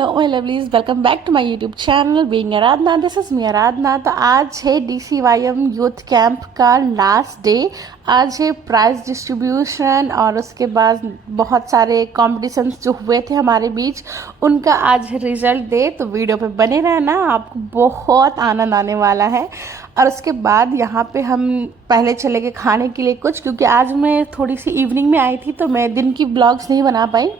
Hello my lovelies, welcome back to my YouTube channel being Aradhana. This is me Aradhana. तो आज है DCYM youth camp का last day. आज है प्राइज डिस्ट्रीब्यूशन और उसके बाद बहुत सारे कॉम्पिटिशन्स जो हुए थे हमारे बीच, उनका आज है रिजल्ट डे। तो वीडियो पे बने रहना, आपको बहुत आनंद आने वाला है। और उसके बाद यहाँ पे हम पहले चले गए खाने के लिए कुछ, क्योंकि आज मैं थोड़ी सी इवनिंग में आई थी तो मैं दिन की ब्लॉग्स नहीं बना पाई।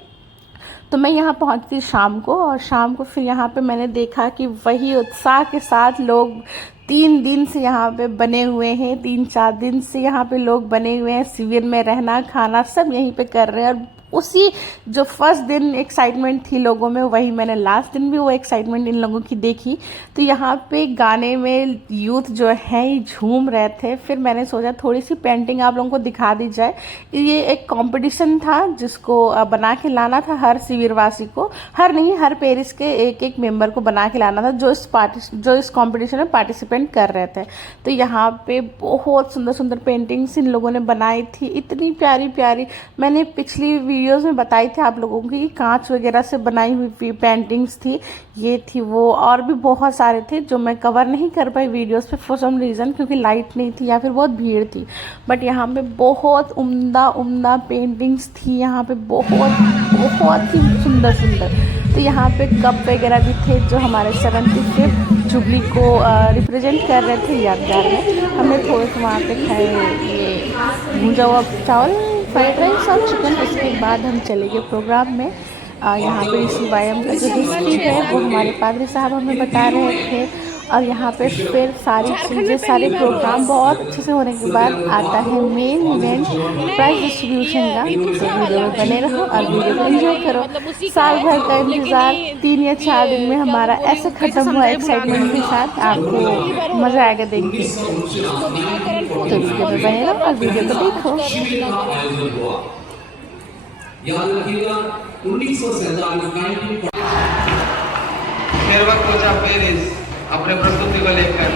तो मैं यहाँ पहुँची शाम को, और शाम को फिर यहाँ पे मैंने देखा कि वही उत्साह के साथ लोग 3 दिन से यहाँ पे बने हुए हैं, 3-4 दिन से यहाँ पे लोग बने हुए हैं। शिविर में रहना खाना सब यहीं पे कर रहे हैं। और उसी जो फर्स्ट दिन एक्साइटमेंट थी लोगों में, वही मैंने लास्ट दिन भी वो एक्साइटमेंट इन लोगों की देखी। तो यहाँ पे गाने में यूथ जो है ये झूम रहे थे। फिर मैंने सोचा थोड़ी सी पेंटिंग आप लोगों को दिखा दी जाए। ये एक कंपटीशन था जिसको बना के लाना था हर शिविरवासी को, हर नहीं हर पेरिस के एक एक मेंबर को बना के लाना था जो इस कंपटीशन में पार्टिसिपेंट कर रहे थे। तो यहाँ पे बहुत सुंदर सुंदर पेंटिंग्स इन लोगों ने बनाई थी, इतनी प्यारी प्यारी। मैंने पिछली वीडियोस में बताई थी आप लोगों की, कांच वगैरह से बनाई हुई पेंटिंग्स थी, ये थी वो, और भी बहुत सारे थे जो मैं कवर नहीं कर पाई वीडियोस पे फॉर सम रीज़न, क्योंकि लाइट नहीं थी या फिर बहुत भीड़ थी। बट यहाँ पे बहुत उम्दा उम्दा पेंटिंग्स थी, यहाँ पे बहुत ही सुंदर सुंदर। तो यहाँ पे कप वगैरह भी थे जो हमारे 75th जुबली को रिप्रेजेंट कर रहे थे यादगार में। हमने थोड़े से वहाँ पे खाए ये भुजा हुआ चावल, फ्राइड राइस और चिकन। उसके बाद हम चले गए प्रोग्राम में। यहाँ पे DCYM का जो हिस्ट्री है वो हमारे पादरी साहब हमें बता रहे थे। और यहाँ पे फिर सारी चीज़ें, सारे प्रोग्राम बहुत अच्छे से होने के बाद आता है मेन इवेंट प्राइज डिस्ट्रीब्यूशन का। तो वीडियो में बने रहो और वीडियो को एंजॉय करो। साल भर का इंतज़ार 3 या 4 दिन में हमारा ऐसे ख़त्म हुआ एक्साइटमेंट के साथ, आपको मज़ा आएगा देख के। तो वीडियो में बने रहो और वीडियो को देखो। याद रखिएगा 1947 पेरिस अपने प्रस्तुति को लेकर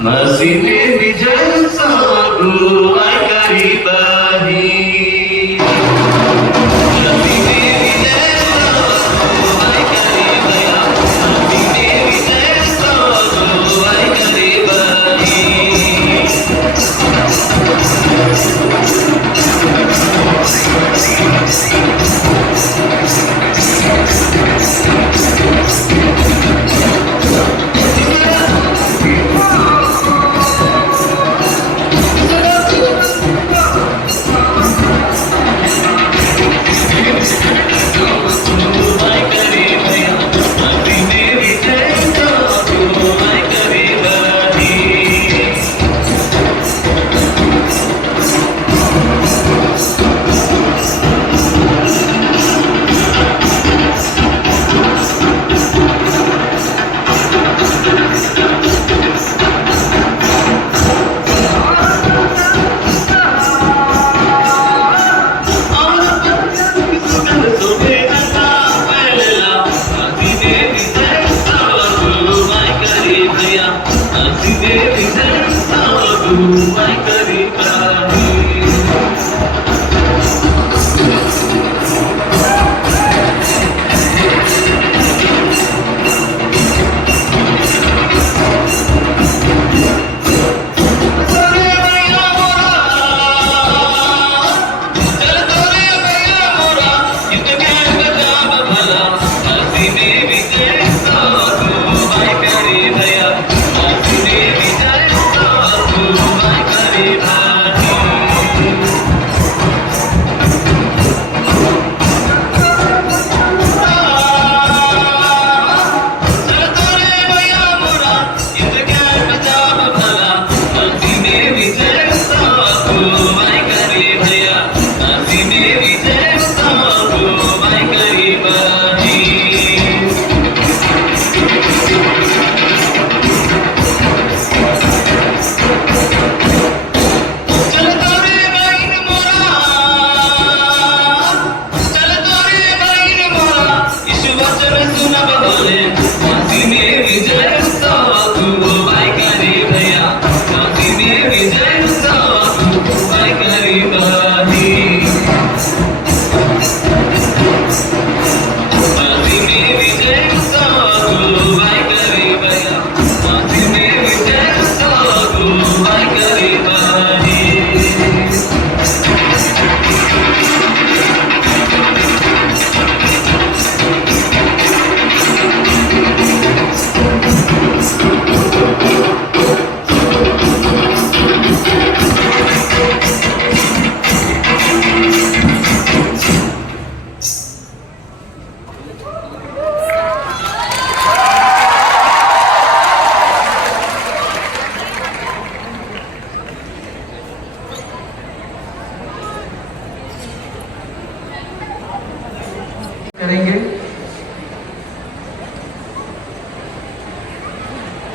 मसीने विजय सागु आकारी बही मसीने विजय सागु आकारी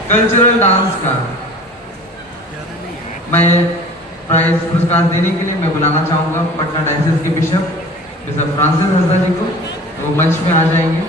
कल्चरल डांस का मैं प्राइज पुरस्कार देने के लिए मैं बुलाना चाहूँगा पटना डायसिस के बिशप फ्रांसिस हंसदा जी को। वो मंच में आ जाएंगे।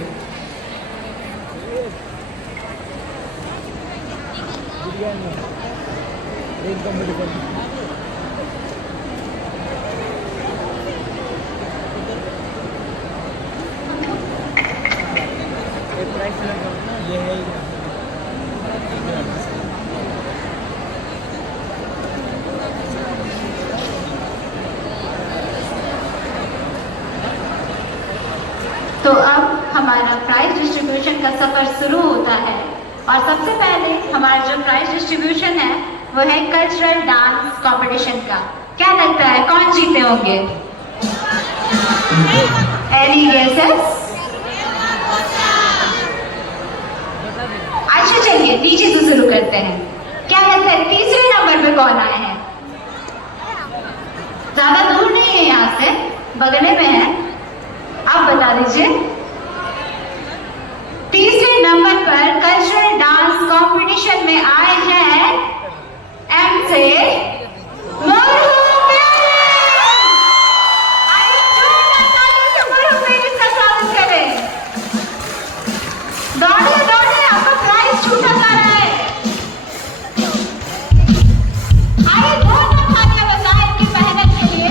तो अब हमारा प्राइज डिस्ट्रीब्यूशन का सफर शुरू होता है और सबसे पहले हमारा जो प्राइज डिस्ट्रीब्यूशन है वो है कल्चरल डांस कंपटीशन का। क्या लगता है कौन जीते होंगे? Any guesses? अच्छा चलिए नीचे से शुरू करते हैं। क्या लगता है तीसरे नंबर पे कौन आए हैं? ज्यादा दूर नहीं है यहाँ से, बगले में है। आप बता दीजिए। तीसरे नंबर पर कल्चरल डांस कंपटीशन में आए हैं एम से मरहूम आइए जोरदार तालियों से मरहूम का स्वागत करें। दौड़िए दौड़िए, आपका प्राइज छूटा जा रहा है। आइए जोरदार तालियां बजाएं इनकी मेहनत के लिए।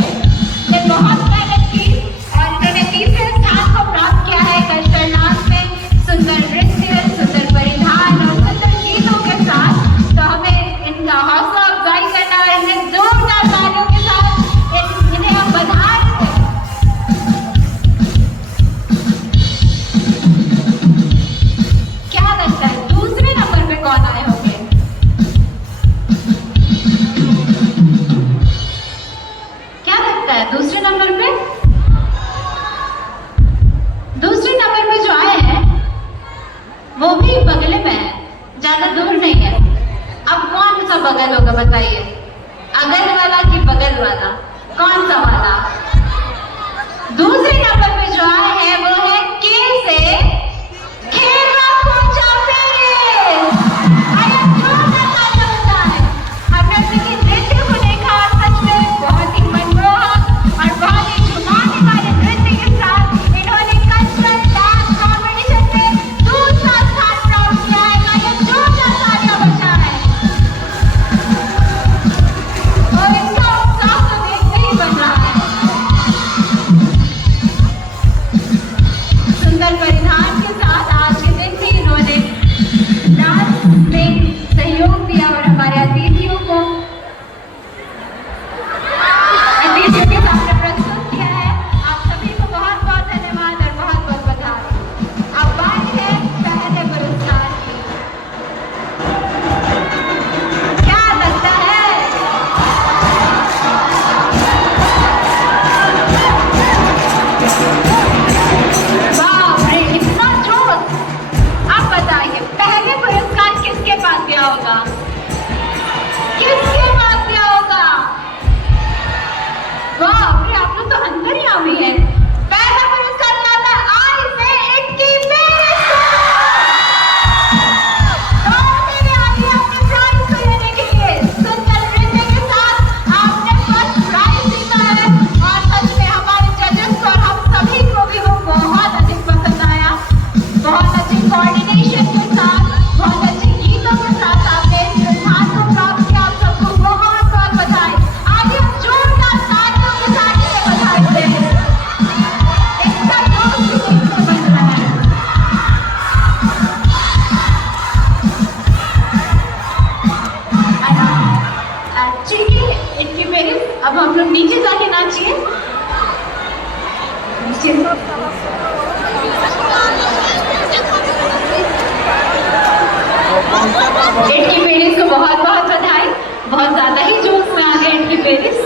ये बहुत मेहनत की और इन्होंने तीसरे स्थान को प्राप्त किया है कल्चरल डांस में। सुंदर नृत्य, सुंदर परिधान और सुंदर गीतों के साथ। तो हमें इनका हौसला अफजाई करना और इन्हें जोरदार तालियों के साथ इन्हें हम बधा रहे हैं। क्या लगता है दूसरे नंबर पे कौन आए होंगे? क्या लगता है दूसरे नंबर पे? दूसरे नंबर पे जो आए हैं वो भी बगल में है, ज्यादा दूर नहीं है। अब कौन सा बगल होगा बताइए? अगल वाला कि बगल वाला? कौन सा वाला? दूसरे नंबर पे जो आए हैं वो है के से खेलवा पूंजा पेश। आइए जोरदार तालियां बजाएं। हमने उनके नृत्य को देखा, सच में बहुत ही मनमोहक और बहुत ही झुमाने वाले नृत्य के साथ इन्होंने कल्चरल डांस कॉम्पिटिशन में दूसरा स्थान प्राप्त किया है। आइए जोरदार तालियां बजाएं। और इनका उत्साह तो देखते ही बन रहा है। सुंदर परिधान के साथ आज के दिन भी इन्होंने डांस में सहयोग दिया और हमारे अतिथियों के सामने प्रस्तुत किया है। आप सभी को बहुत बहुत धन्यवाद और बहुत बहुत बधाई। अब बात है पहले पुरस्कार की। क्या लगता है? बाप रे, इतना जोश! अब बताइए पहले पुरस्कार किसके पास गया होगा? किसके पास गया होगा? बाप रे, आप लोग तो अंदर ही आ गई हैं। पहला पुरस्कार जाता है आई से इनकी पेरिस को। दौड़ते हुए आ गई अपने प्राइज को लेने के लिए। सुंदर नृत्य के साथ आपने फर्स्ट प्राइज जीता है और सच में हमारे जजेस को और हम सभी को भी वो बहुत अधिक पसंद आया। बहुत अच्छे कोऑर्डिनेशन के साथ, बहुत अच्छे गीतों के साथ आपने इस स्थान को प्राप्त किया। आप सबको बहुत बहुत बधाई। आगे हम जोरदार तालियों के साथ इन्हें बधाई दें। इनका जोश भी देखने बन रहा है। चलिए इनकी पेरिस, अब हम लोग नीचे जाके नाचिए। नीचे इनकी पेरिस को बहुत बहुत बधाई। बहुत ज्यादा ही जोश में आ गए इनकी पेरिस।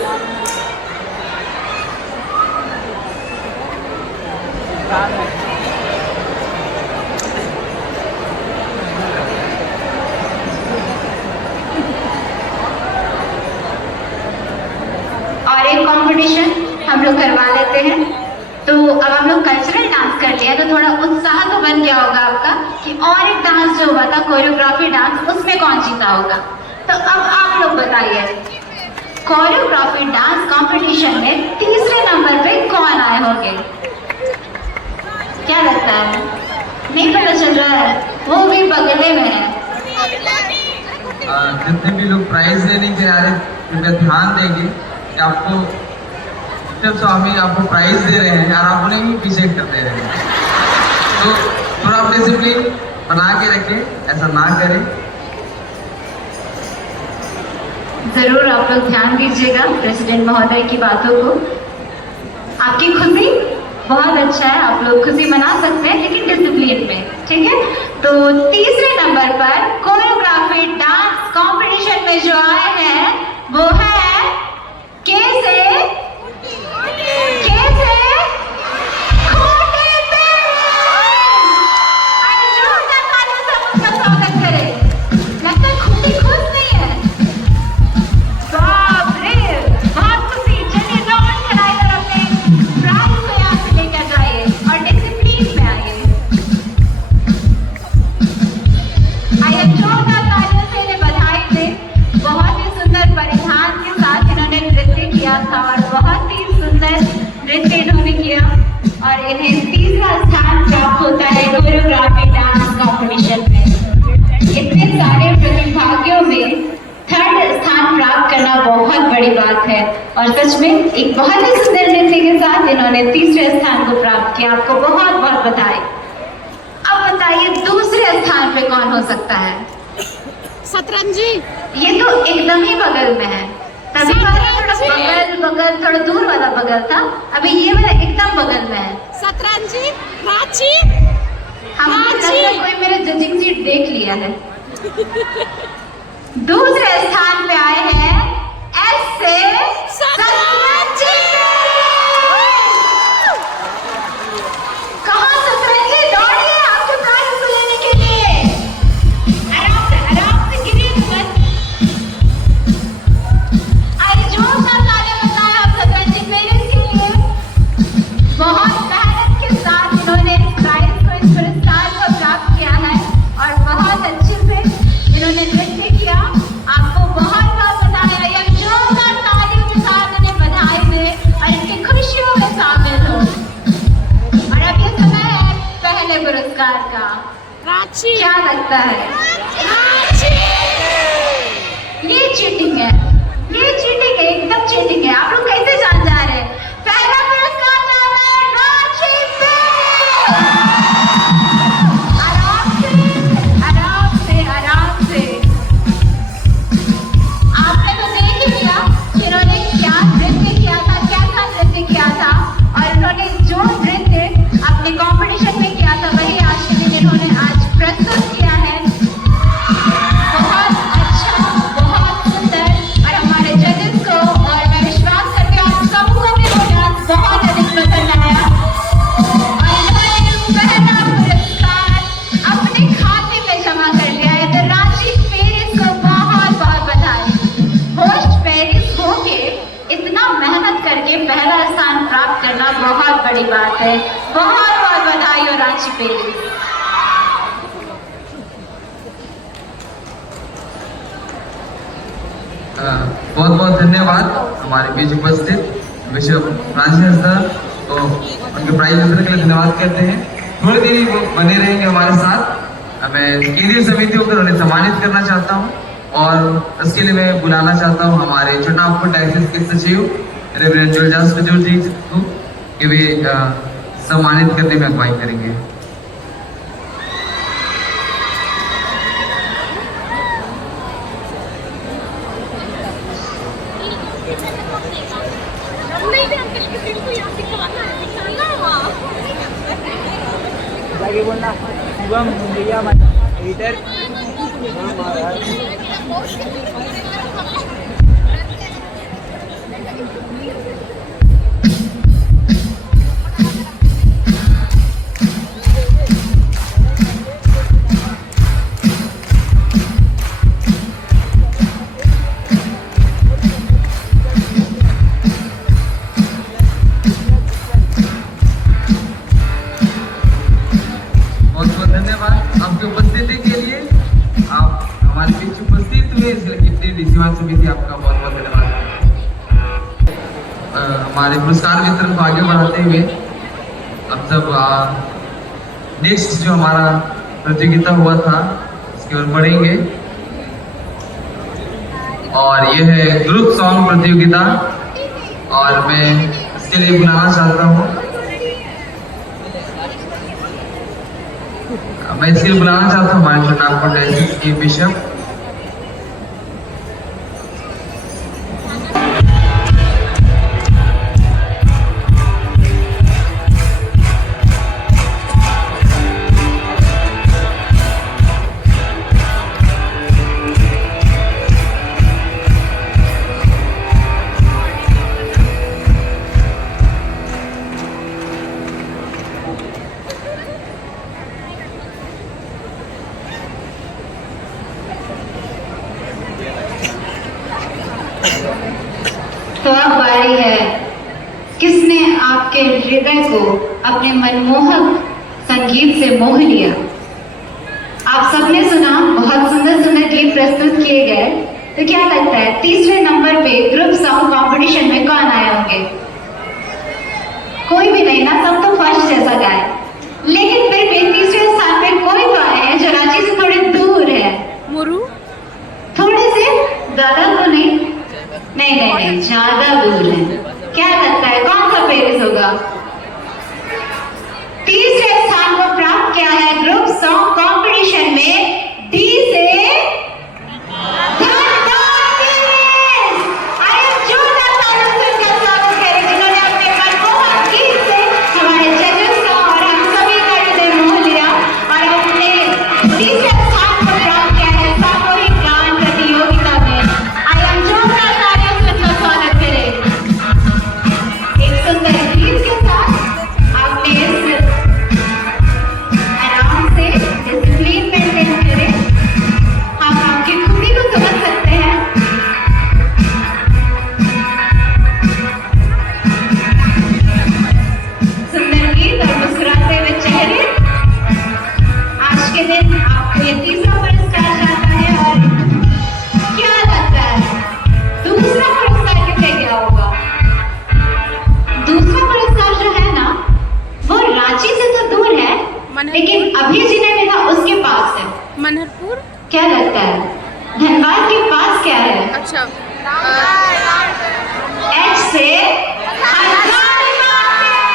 और एक कंपटीशन हम लोग करवा लेते हैं। तो अब हम लोग कल्चरल डांस कर लिया, तो थोड़ा उत्साह तो बन गया होगा आपका कि और एक डांस जो हुआ था कोरियोग्राफी डांस, उसमें कौन जीता होगा। तो अब आप लोग बताइए, कोरियोग्राफी डांस कंपटीशन में तीसरे नंबर पे कौन आए होंगे? क्या लगता है? नहीं पता चल रहा है, वो भी बगले में है। जितने भी लोग प्राइज लेने के आ रहे हैं, कृपया ध्यान देंगे कि आपको जब स्वामी आपको प्राइज दे रहे हैं और आप उन्हें ही पीछे कर दे रहे हैं, तो थोड़ा आप डिसिप्लिन बना के रखें, ऐसा ना करें। जरूर आप लोग ध्यान दीजिएगा प्रेसिडेंट महोदय की बातों को। आपकी खुशी बहुत अच्छा है, आप लोग खुशी मना सकते हैं लेकिन डिसिप्लिन में, ठीक है। तो तीसरे नंबर पर कोरियोग्राफी डांस कंपटीशन में जो आए हैं वो है कैसे खोटे पेरेंट्स। अरे जोरदार तालियों से हम उनका स्वागत करें। लगता है खूटी खुश नहीं है। बाप रे, बहुत खुशी। चलिए नॉन कराइए और अपने प्राइज को यहाँ से लेकर जाइए और डिसिप्लिन में आइए। आइए जोरदार तालियों से इन्हें बधाई दें। बहुत ही सुंदर परिधान के साथ इन्होंने नृत्य किया था और बहुत ही सुंदर नृत्य इन्होंने किया और इन्हें तीसरा स्थान प्राप्त होता है कोरियोग्राफी डांस कंपटीशन में। इतने सारे प्रतिभागियों में थर्ड स्थान प्राप्त करना बहुत बड़ी बात है और सच में एक बहुत ही सुंदर नृत्य के साथ इन्होंने तीसरे स्थान को प्राप्त किया। आपको बहुत बहुत बधाई। अब बताइए दूसरे स्थान पे कौन हो सकता है? सतरंजी। ये तो एकदम ही बगल में है। तभी वाला थोड़ा बगल थोड़ा दूर वाला बगल था, अभी ये वाला एकदम बगल में है। सतरंजी, रांची। हमको लगता है कोई मेरे जजिंग सीट देख लिया है। दूसरे स्थान पे आए हैं एस से सतरंजी। कहाँ सतरंजी? दौड़िए आपके प्राइज को लेने के लिए। आराम से गिरिए मत। अरे जोरदार तालियां बजाएं आप सतरंजी पेरेंट्स के लिए। बहुत मेहनत के साथ इन्होंने इस प्राइज को, इस पुरस्कार को प्राप्त किया है और बहुत अच्छे से इन्होंने नृत्य किया। आपको बहुत बहुत बधाई। एक जोरदार तालियों के साथ इन्हें बधाई दें और इनकी खुशियों में शामिल हो। और अब ये समय है पहले पुरस्कार का। रांची। क्या लगता है? रांची। ये चीटिंग है, ये चीटिंग है, एकदम चीटिंग है। आप लोग कैसे जान जा रहे हैं? पहला पुरस्कार जा रहा है रांची पे। आराम से, आराम से, आराम से। आपने तो देख ही लिया कि इन्होंने क्या नृत्य किया था, कैसा नृत्य किया था और इन्होंने जो नृत्य अपने कंपटीशन में किया था वही आज के दिन इन्होंने आज प्रस्तुत किया है। बहुत अच्छा, बहुत सुंदर। और हमारे जजेस को और मैं विश्वास करती हूँ आप सबको भी वो डांस बहुत अधिक पसंद आया और इन्होंने पहला पुरस्कार अपने खाते में जमा कर लिया है। तो रांची पेरिस को बहुत बहुत बधाई। होस्ट पेरिस होके इतना मेहनत करके पहला स्थान प्राप्त करना बहुत बड़ी बात है। बहुत बहुत बधाई हो रांची पेरिस। बहुत बहुत धन्यवाद हमारे बीच उपस्थित विश्व फ्रांसिस हंसदा को उनके प्राइज वितरण के लिए धन्यवाद करते हैं। थोड़ी देर वो बने रहेंगे हमारे साथ। मैं केंद्रीय समिति होकर उन्हें सम्मानित करना चाहता हूँ और उसके लिए मैं बुलाना चाहता हूँ हमारे चुनावपुर डायसिस के सचिव रेवरेंड जुलजास कजूर जी को कि वे सम्मानित करने में अगुवाई करेंगे। जाके बोलना शिवम भैया एडिटर बाद पुरस्कार वितरण को आगे बढ़ाते हुए अब जब नेक्स्ट जो हमारा प्रतियोगिता हुआ था इसकी ओर बढ़ेंगे और ये है ग्रुप सॉन्ग प्रतियोगिता और मैं इसके लिए बुलाना चाहता हूँ हमारे छोटापुर डायसिस के बिशप तो अब बारी है किसने आपके हृदय को अपने मनमोहक संगीत से मोह लिया। आप सबने सुना, बहुत सुंदर सुंदर गीत प्रस्तुत किए गए। तो क्या लगता है तीसरे नंबर पे ग्रुप सॉन्ग कंपटीशन में कौन आए होंगे? कोई भी नहीं ना, सब तो फर्स्ट जैसा गाए। लेकिन फिर भी तीसरे स्थान पे कोई तो आए हैं जो रांची से थोड़े दूर है। मुरु थोड़े से, ज्यादा तो नहीं, ज्यादा दूर है। क्या लगता है कौन सा पेरिस होगा? तीसरे स्थान को प्राप्त किया है ग्रुप सॉन्ग कंपटीशन में डी से धनबाद पेरिस। आइए जोरदार तालियों से उनका स्वागत करें जिन्होंने अपने मनमोहक गीत से हमारे जजेस का और हम सभी का हृदय मोह लिया और अपने तीसरे स्थान को प्राप्त किया है सामूहिक गान प्रतियोगिता में। आइए हम जोरदार तालियों से उनका स्वागत करें। एक सुंदर गीत के साथ आपने इस आराम से डिसिप्लिन मेंटेन करें, हम आपकी खुशी को समझ सकते हैं। सुंदर गीत और मुस्कुराते हुए चेहरे। आज के दिन आपको ये तीसरा पुरस्कार जाता है और क्या लगता है दूसरा पुरस्कार किसे गया होगा? दूसरा पुरस्कार जो है ना वो रांची से तो दूर है लेकिन अभी जिन्हें मिला उसके पास है। मनहरपुर। क्या लगता है धनबाद के पास क्या है? अच्छा एच से हजारीबाग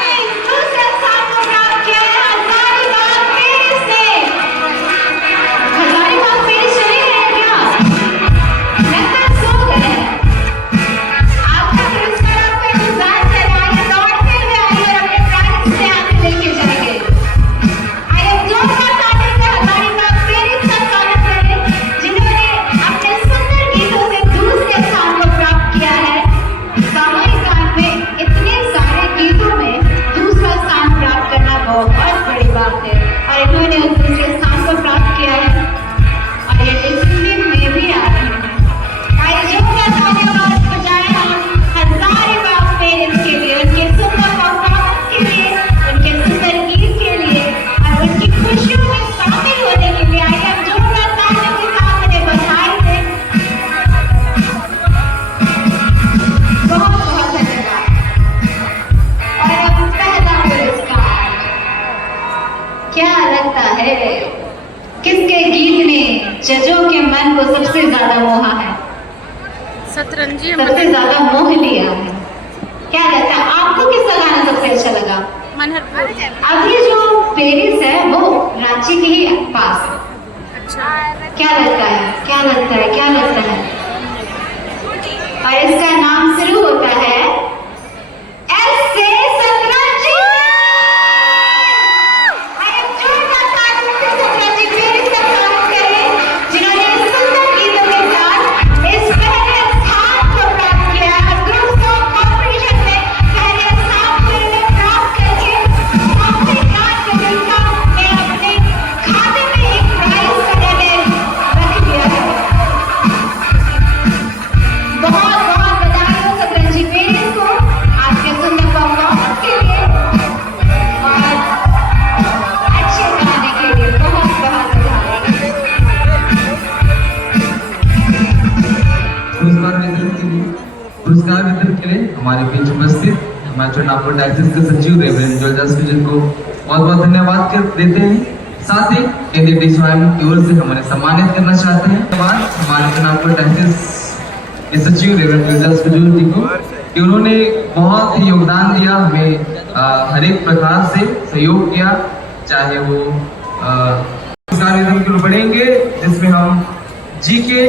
पेरिस। दूसरे स्थान को प्राप्त किया है हजारीबाग पेरिस ने। हजारीबाग पेरिस चले गए क्या? लगता है सो गए हैं। आपका पुरस्कार आपका इंतजार कर रहा है। दौड़ते हुए आइए और अपने प्राइज से आगे लेके जाएंगे। आइए जोरदार तालियों से हजारीबाग पेरिस का स्वागत करें जिन्होंने अपने सुंदर गीतों से दूसरे स्थान को प्राप्त किया है। सामूहिक गान में इतने सारे गीतों में दूसरा स्थान प्राप्त करना बहुत बड़ी बात है और इन्होंने उस दूसरे स्थान को प्राप्त किया है और ये डिसिप्लिन में भी आ रहे हैं। आइए जोरदार तालियों और बजाएं हम हजारीबाग पेरिस के लिए, उनके सुंदर परफॉर्मेंस के लिए, उनके सुंदर गीत के लिए और उनकी खुशियों में शामिल होने के लिए। आइए हम जोरदार तालियों के साथ उन्हें बधाई दें। बहुत बहुत धन्यवाद। और अब पहला पुरस्कार क्या लगता है किसके गीत ने जजों के मन को सबसे ज्यादा मोहा है, सतरंजी सबसे ज्यादा मोह लिया है? क्या लगता है आपको किसका गाना सबसे अच्छा लगा? मनहरपुर। अभी जो पेरिस है वो रांची के ही पास है। अच्छा क्या लगता है, क्या लगता है, क्या लगता है? और इसका नाम शुरू होता है एस से सतरंजी। आइए जोरदार तालियों से सतरंजी पेरिस का स्वागत करें जिन्होंने इस सुंदर गीतों के साथ इस पहले स्थान को प्राप्त किया है। ग्रुप सॉन्ग कंपटीशन में पहले स्थान को इन्होंने प्राप्त करके सामूहिक गान प्रतियोगिता में अपने खाते में एक प्राइज इन्होंने रख दिया है। बहुत बहुत बधाई सतरंजी पेरिस को आपके सुंदर परफॉर्मेंस के लिए और अच्छे गाने के लिए। बहुत बहुत बधाई। पुरस्कार वितरण के लिए हमारे बीच उपस्थित हमारे चुनाव डायसिस के सचिव रेवरेंड जोलदास विजन को बहुत बहुत धन्यवाद देते हैं। साथ ही केंद्रीय डीसीवाईएम की ओर से हम उन्हें सम्मानित करना चाहते हैं। धन्यवाद हमारे चुनाव डायसिस के सचिव रेवरेंड जोलदास विजन जी को कि उन्होंने बहुत ही योगदान दिया, हमें हर एक प्रकार से सहयोग किया, चाहे वो की ओर बढ़ेंगे जिसमें हम जीके,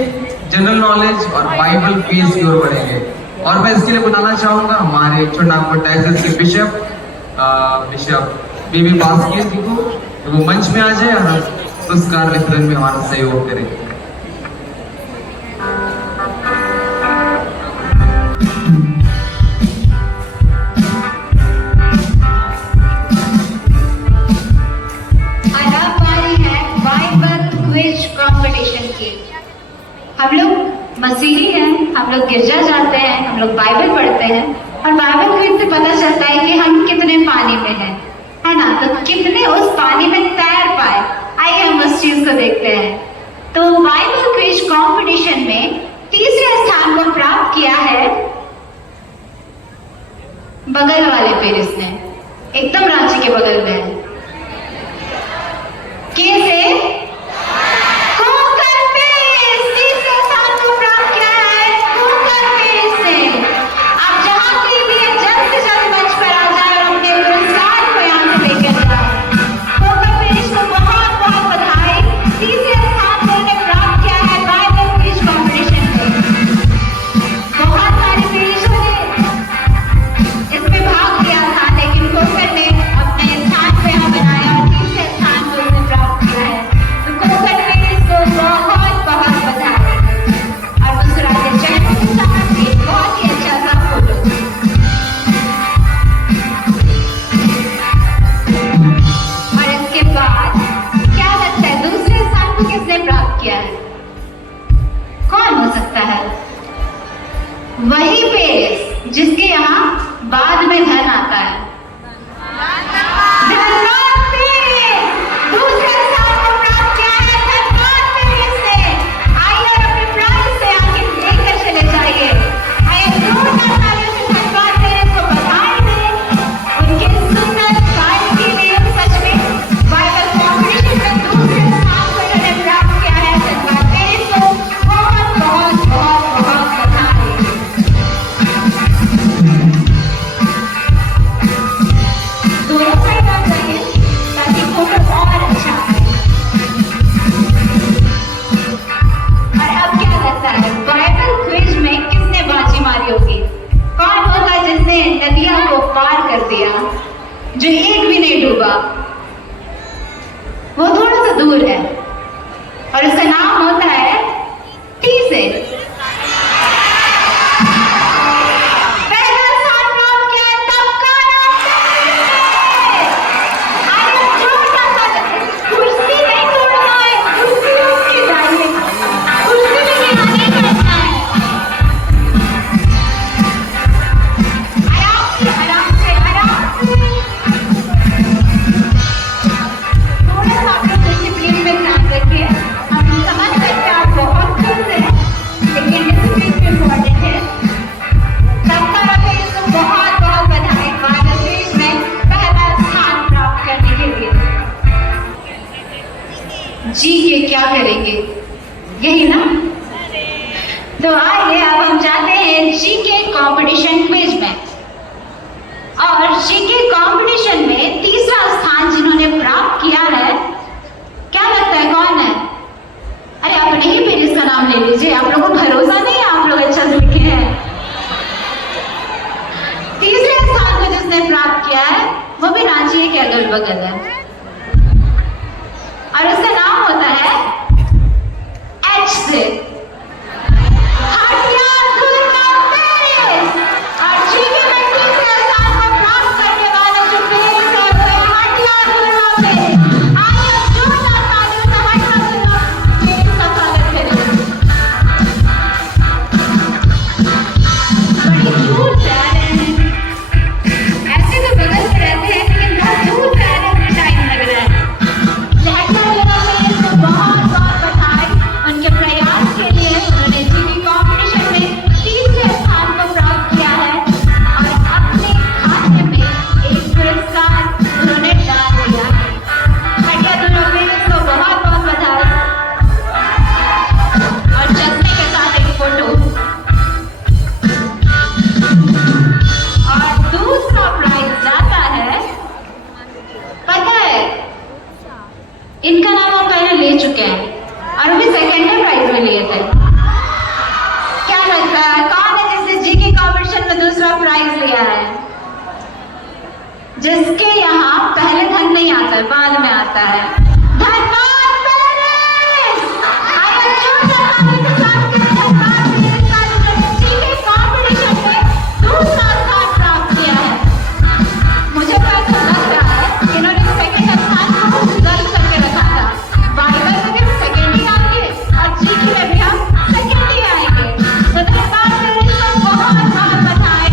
जनरल नॉलेज और बाइबल पेज की ओर बढ़ेंगे। और मैं इसके लिए बुलाना चाहूंगा हमारे चुनाव डायसिस के बिशप बीबी बास्किया जी को, तो वो मंच में आ जाए और पुरस्कार वितरण में हमारा सहयोग करें। कंपटीशन की हम लोग मसीही हैं, हम लोग गिरजा जाते हैं, हम लोग बाइबल पढ़ते हैं और बाइबल क्विज से पता चलता है कि हम कितने पानी में हैं, है ना। तो कितने उस पानी में तैर पाए, आइए हम उस चीज को देखते हैं। तो बाइबल क्विज कंपटीशन में तीसरे स्थान को प्राप्त किया है बगल वाले पेरिस ने, एकदम रांची के बगल में है। कैसे वही पेरिस जिसके यहाँ बाद में धन आता है। धन्यवाद पेरिस, दूसरे स्थान को प्राप्त किया है धन्यवाद पेरिस ने। आइए और अपने प्राइज से आगे लेकर चले जाइए। आइए जोरदार तालियों से धन्यवाद पेरिस को बधाई दें उनके सुंदर कार्य के लिए। सच में बाइबल कॉम्पिटिशन में दूसरे स्थान को उन्होंने प्राप्त किया है। धन्यवाद पेरिस को बहुत बहुत बहुत बहुत बधाई। दोनों साइड आ जाइए ताकि फोटो और अच्छा आए। और अब क्या लगता है बाइबल क्विज में किसने बाजी मारी होगी? कौन होगा जिसने नदिया को पार कर दिया, जो एक भी नहीं डूबा? वो थोड़ा सा दूर है और उसका नाम होता है तीसे। जी ये क्या करेंगे, यही ना? तो आइए अब हम जाते हैं जीके कंपटीशन क्विज में। और जीके कंपटीशन में तीसरा स्थान जिन्होंने प्राप्त किया है, क्या लगता है कौन है? अरे अपने ही पेरिस का नाम ले लीजिए, आप लोगों को भरोसा नहीं है? आप लोग अच्छा से लिखे हैं। तीसरे स्थान को जिसने प्राप्त किया है वो भी रांची के अगल बगल है और उसका नाम होता है एच से और जीके में तीसरे स्थान को प्राप्त करने वाला जो पेरिस है वो है हटियागुर्रा पेरिस। आइए जोरदार तालियों से हटियागुर्रा पेरिस का स्वागत करें। बड़ी दूर से आ रहे हैं, ऐसे तो बगल में रहते हैं लेकिन बहुत दूर से आ रहे हैं, टाइम लग रहा है। हटियागुर्रा जिसके यहाँ पहले धन नहीं आता है, बाद में आता है। धन्यवाद पेरिस। आइए जोरदार ताली के साथ करें धन्यवाद पेरिस का, जिन्होंने जीके कंपटीशन में दूसरा स्थान प्राप्त किया है। मुझे तो ऐसा लग रहा है कि इन्होंने सेकंड स्थान को रिजर्व करके रखा था। बाइबल में भी सेकंड ही आएंगे और जीके में भी हम सेकंड ही आएंगे। तो धन्यवाद पेरिस को बहुत बहुत बधाई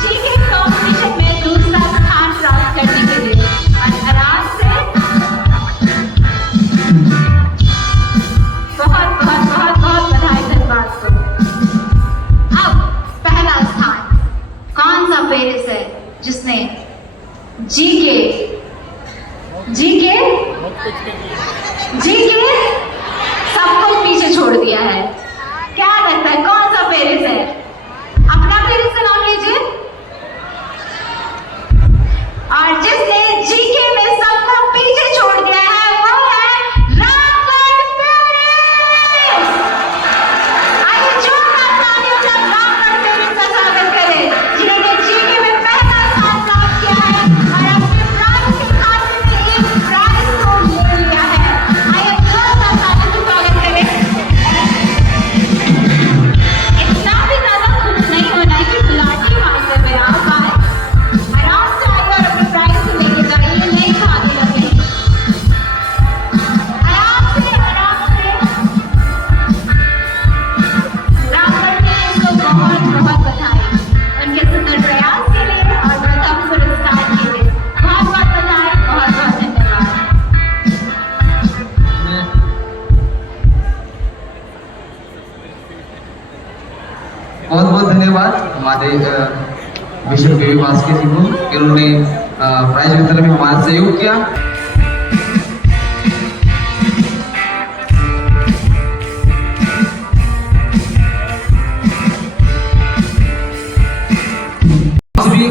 जीके कंपटीशन में दूसरा स्थान प्राप्त करने के लिए। और आराम से बहुत बहुत बहुत बहुत बधाई धन्यवाद को। अब पहला स्थान कौन सा पेरिस है जिसने जीके सब कुछ पीछे छोड़ दिया है? क्या लगता है कौन सा पेरिस है? अपना पेरिस का नाम लीजिए। और जिसने जीके में सबको पीछे छोड़ दिया है वो है रामगढ़ पेरिस। आइए जोरदार तालियों से रामगढ़ पेरिस का स्वागत करें, जिन्होंने जीके में पहला स्थान प्राप्त किया है और अपने प्राइज के खाते में इस प्राइज को ले लिया है। आइए जोरदार तालियों से स्वागत करें। इतना भी ज्यादा खुश नहीं होना है कि बुलाटी मारते हुए आप आए। आराम से आइए और अपने प्राइज को लेके जाइए, नहीं भागने लगे। आराम से रामगढ़ पेरिस को बहुत बहुत बधाई उनके सुंदर प्रयास के लिए और प्रथम पुरस्कार के लिए। बहुत बहुत बधाई, बहुत बहुत धन्यवाद। बहुत बहुत धन्यवाद हमारे बिशप बेबी बास्केट जी को, इन्होंने प्राइज वितरण में हमारा सहयोग किया। भी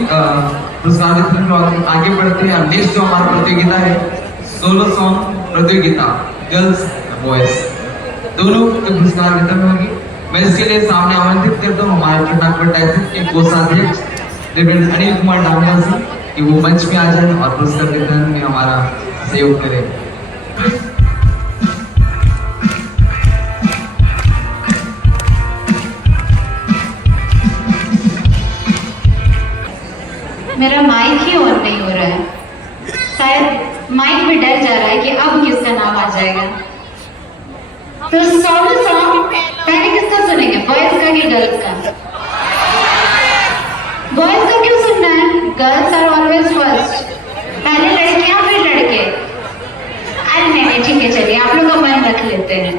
पुरस्कार वितरण में आगे बढ़ते हैं। नेक्स्ट जो हमारा प्रतियोगिता है सोलो सॉन्ग प्रतियोगिता, गर्ल्स बॉयज दोनों के पुरस्कार वितरण होगी। मैं इसके लिए सामने आमंत्रित करता हूँ हमारे छत्तीसगढ़ टाइगर के कोषाध्यक्ष रेवरेंड अनिल कुमार डामोर से कि वो मंच में आ जाए और पुरस्कार वितरण में हमारा सहयोग करें। मेरा माइक ही ऑन नहीं हो रहा है, शायद माइक में डर जा रहा है कि अब किसका नाम आ जाएगा। तो सोलो सॉन्ग पहले किसका सुनेंगे, बॉयज का कि गर्ल्स का? बॉयज का क्यों सुनना है? Girls are always first. पहले लड़कियां फिर लड़के। अरे नहीं ठीक है, चलिए आप लोग का मन रख लेते हैं।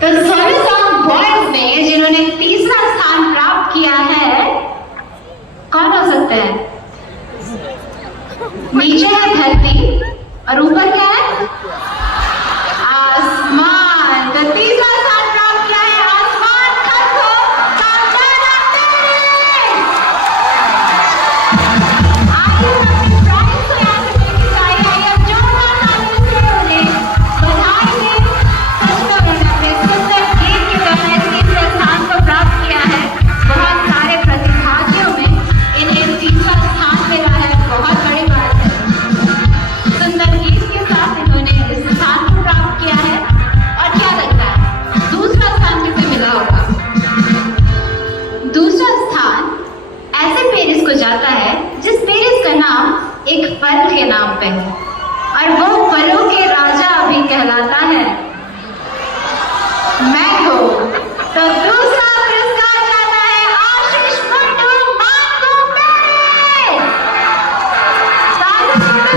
तो सोलो सॉन्ग बॉयज में जिन्होंने तीसरा स्थान प्राप्त किया है कौन हो सकते हैं? नीचे है धरती और ऊपर क्या है? आसमान। तो तीसरा स्थान प्राप्त किया है आसमान खत्म कांगड़ा पेरिस। आइए अपने प्राइज को यहाँ से लेके जाइए। आइए अब जोरदार तालियों से उन्हें बधाई दें। सच में उन्होंने अपने सुंदर गीत के तहत तीसरे स्थान को प्राप्त किया है। बहुत सारे प्रतिभागियों में इन्हें तीसरा स्थान मिला है, बहुत बड़ी बात है। सुंदर गीत के साथ इन्होंने इस स्थान को प्राप्त किया है। और क्या लगता है दूसरा स्थान किसे मिला होगा? दूसरा स्थान ऐसे पेरिस को जाता है जिस पेरिस का नाम एक फल के नाम पे है और वो फलों के राजा भी कहलाता है, मैंगो। तो दूसरा पुरस्कार जाता है आशीष मुंडू मैंगो पेरिस।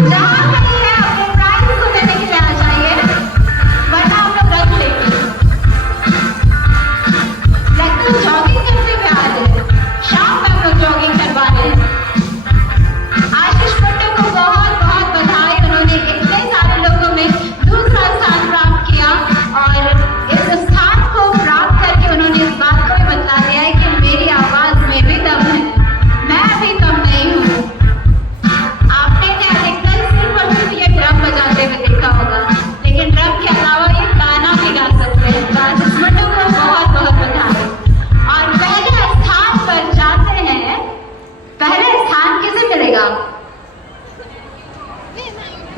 जहां कहीं है अपने प्राइज को देने के लिए आ जाइए, वरना हम लोग रख लेंगे। लगता है जॉगिंग करते हुए आ रहे, शाम में हम लोग जॉगिंग करवा रहे हैं। आशीष मुंडू को बहुत बहुत बधाई, उन्होंने इतने सारे लोगों में दूसरा स्थान प्राप्त किया और इस स्थान को प्राप्त करके उन्होंने इस बात को भी बता दिया है कि मेरी आवाज में भी दम है, मैं भी कम नहीं हूँ। आपने अधिकतर सिर्फ और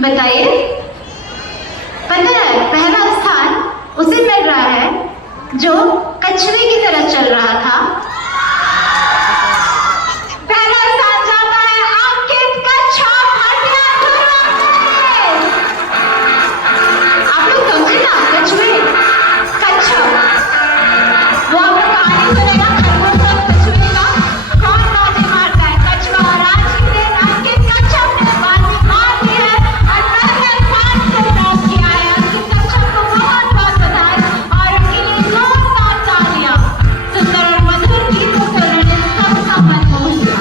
बताइए, पता है पहला स्थान उसे मिल रहा है जो कछुए की तरह चल रहा था। पहला स्थान जाता है अंकित कच्छा भाटिया धुर्वे। आप लोग समझे ना, कछुए कच्छा, वो आप लोग कहानी सुनेगा खरगोश और कछुए का, कौन बाजी मारता है, कछुआ। और आज के दिन अंकित कच्छा ने बाजी मार दी है और पहले स्थान को प्राप्त किया है। अंकित कच्छा को बहुत बहुत बधाई और उनके लिए जोरदार तालियां। सुंदर और मधुर गीतों से उन्होंने सबका मन मोह लिया।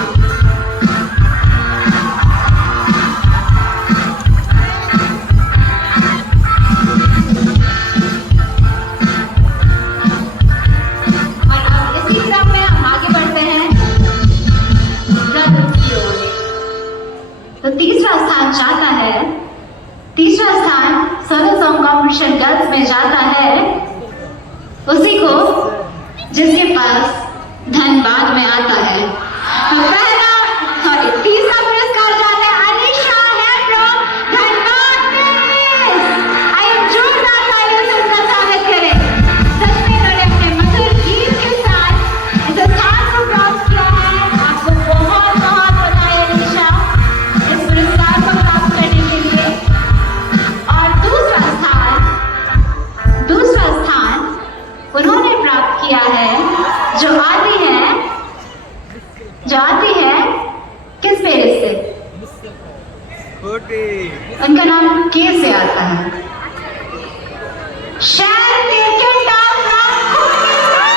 और अब इसी क्रम में हम आगे बढ़ते हैं गर्ल्स की ओर। तो तीसरा स्थान जाता है, तीसरा स्थान सोलो सॉन्ग कॉम्पिटिशन गर्ल्स में जाता है उसी को जिसके पास धनबाद में आता है। पहला सॉरी तीसरा पुरस्कार जाता है अनिशा हेड्रो धनबाद में। आइए जोरदार तालियों से उनका स्वागत करें। सच में इन्होंने अपने मधुर गीत के साथ इस स्थान को प्राप्त किया है। आपको बहुत बहुत बधाई अनिशा इस पुरस्कार को प्राप्त करने के लिए। और दूसरा स्थान उन्होंने प्राप्त किया है जो आती है किस पेरिस से? उनका नाम के से आता है। शहर के किंडा फ्रॉम खूंटी से।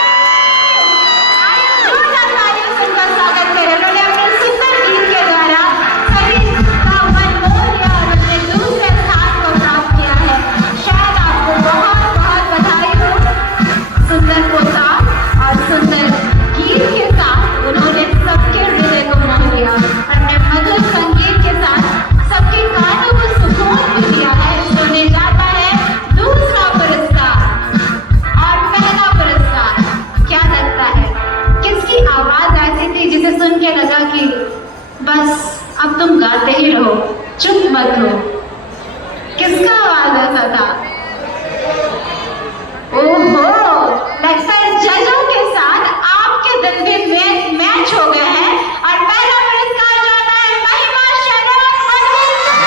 आइए जोरदार तालियों से उनका स्वागत करें। उन्होंने अपने सुंदर गीत के द्वारा सभी का मन मोह लिया और अपने दूसरे स्थान को प्राप्त किया है। शायद आपको बहुत बहुत बधाई हो। सुंदर पोशाक और सुंदर गीत के साथ उन्होंने सबके हृदय को मोह लिया और अपने मधुर संगीत के साथ सबके कानों को सुकून भी दिया है। उन्हें जाता है दूसरा पुरस्कार। और पहला पुरस्कार क्या लगता है, किसकी आवाज ऐसी थी जिसे सुन के लगा कि बस अब तुम गाते ही रहो, चुप मत हो? किसका आवाज ऐसा था? ओहो, लगता है जजों के साथ आपके दिल भी मैच हो गए हैं। और पहला पुरस्कार जाता है महिमा शरण मधुर से।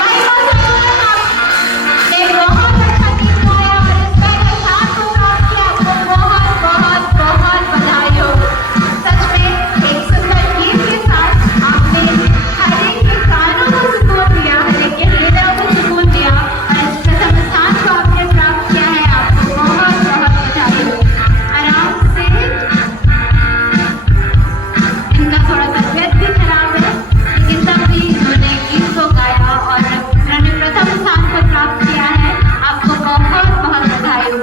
महिमा शरण आपने बहुत अच्छा गीत गाया और इस पहले स्थान को प्राप्त किया। आपको बहुत बहुत बहुत बधाई हो। सच में एक सुंदर गीत के साथ आपने हर एक के कानों को सुकून दिया, हर एक के हृदय को सुकून दिया और इस प्रथम स्थान को आपने प्राप्त किया है। आपको बहुत बहुत बधाई हो। आराम से, इनका थोड़ा तबीयत भी खराब है लेकिन तब भी उन्होंने गीत को गाया और उन्होंने प्रथम स्थान को प्राप्त किया है। आपको बहुत बहुत बधाई हो।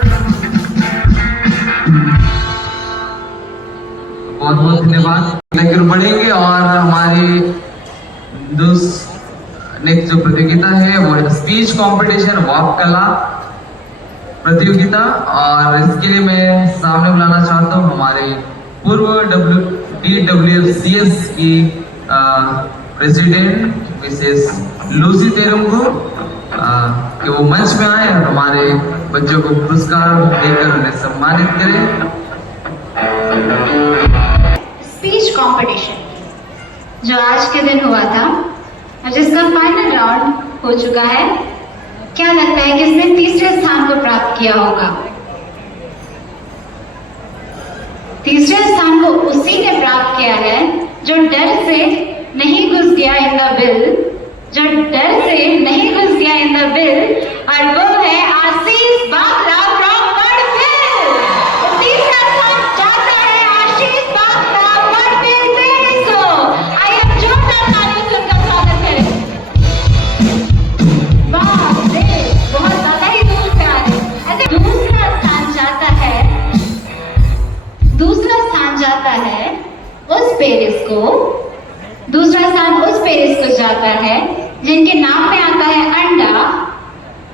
बहुत बहुत धन्यवाद। लेकर बढ़ेंगे और हमारी नेक्स्ट जो प्रतियोगिता है वो स्पीच कंपटीशन वाक कला प्रतियोगिता। और इसके लिए मैं सामने बुलाना चाहता हूँ हमारे पूर्व DWFCS की प्रेसिडेंट मिसेस लूसी तेरम को कि वो मंच में आए और हमारे बच्चों को पुरस्कार देकर उन्हें सम्मानित करें। स्पीच कंपटीशन जो आज के दिन हुआ था और जिसका फाइनल राउंड हो चुका है, क्या लगता है किसने तीसरे स्थान को प्राप्त किया होगा? तीसरे स्थान को उसी ने प्राप्त किया है जो डर से नहीं घुस गया इन द बिल, जो डर से नहीं घुस गया इन द बिल, और वो है आशीष बागरा फ्रॉम बड़बिल। तो तीसरा स्थान जाता है आशीष बागरा बड़बिल पेरिस को। आइए जोरदार तालियों से उनका स्वागत करें। बाप रे, बहुत ज्यादा ही दूर से आ रहे। ऐसे दूसरा स्थान जाता है उस पेरिस को, दूसरा स्थान उस पेरिस को जाता है जिनके नाम में आता है अंडा,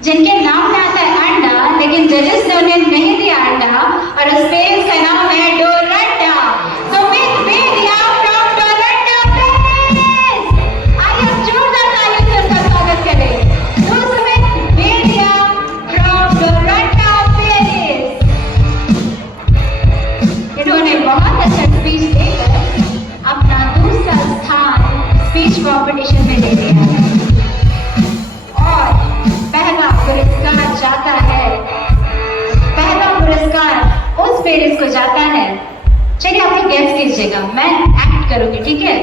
जिनके नाम में आता है अंडा लेकिन जजेस ने उन्हें नहीं दिया अंडा, और उस पेरिस का नाम है Doranda. So big big yeah from Dorinda Paris। को जाता है, चलिए आप लोग गेस कीजिएगा, मैं एक्ट करूंगी, ठीक है?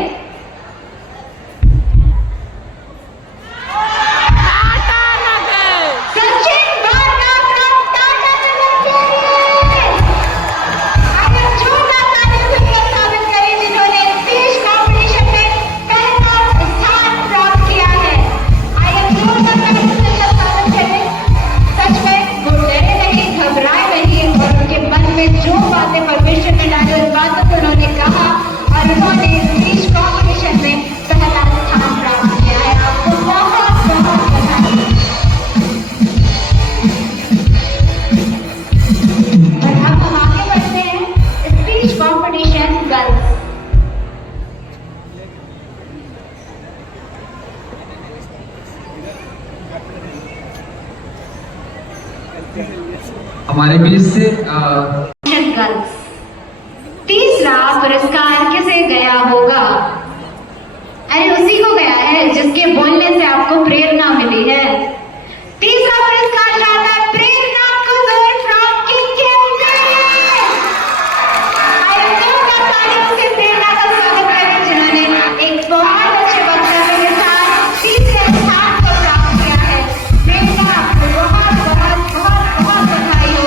सचिन बारगा from टाटा नगर के लिए। आइए जोरदार तालियों से उनका स्वागत करें, जिन्होंने स्पीच कॉम्पिटिशन में पहला स्थान प्राप्त किया है। आइए जोरदार तालियों से उनका स्वागत करें। सच में वो डरे नहीं, घबराए नहीं और उनके मन में जो बातें परमेश्वर ने डाली उन बातों को उन्होंने कहा और उन्होंने स्पीच कॉम्पिटिशन में पहला स्थान प्राप्त किया है। आपको बहुत बहुत बधाई। और अब हम आगे बढ़ते हैं स्पीच कॉम्पिटिशन गर्ल्स। हमारे बीच से गर्ल्स। तीसरा पुरस्कार किसे गया होगा? अरे उसी को गया है जिसके बोलने से आपको प्रेरणा मिली है। तीसरा पुरस्कार जाता है प्रेरणा कुजूर फ्रॉम किंगडम। आइए जोरदार तालियों से प्रेरणा का स्वागत करें, जिन्होंने एक बहुत अच्छे वक्तव्य के साथ तीसरे स्थान को प्राप्त किया है। प्रेरणा, आपको बहुत बहुत बहुत बहुत बधाई हो।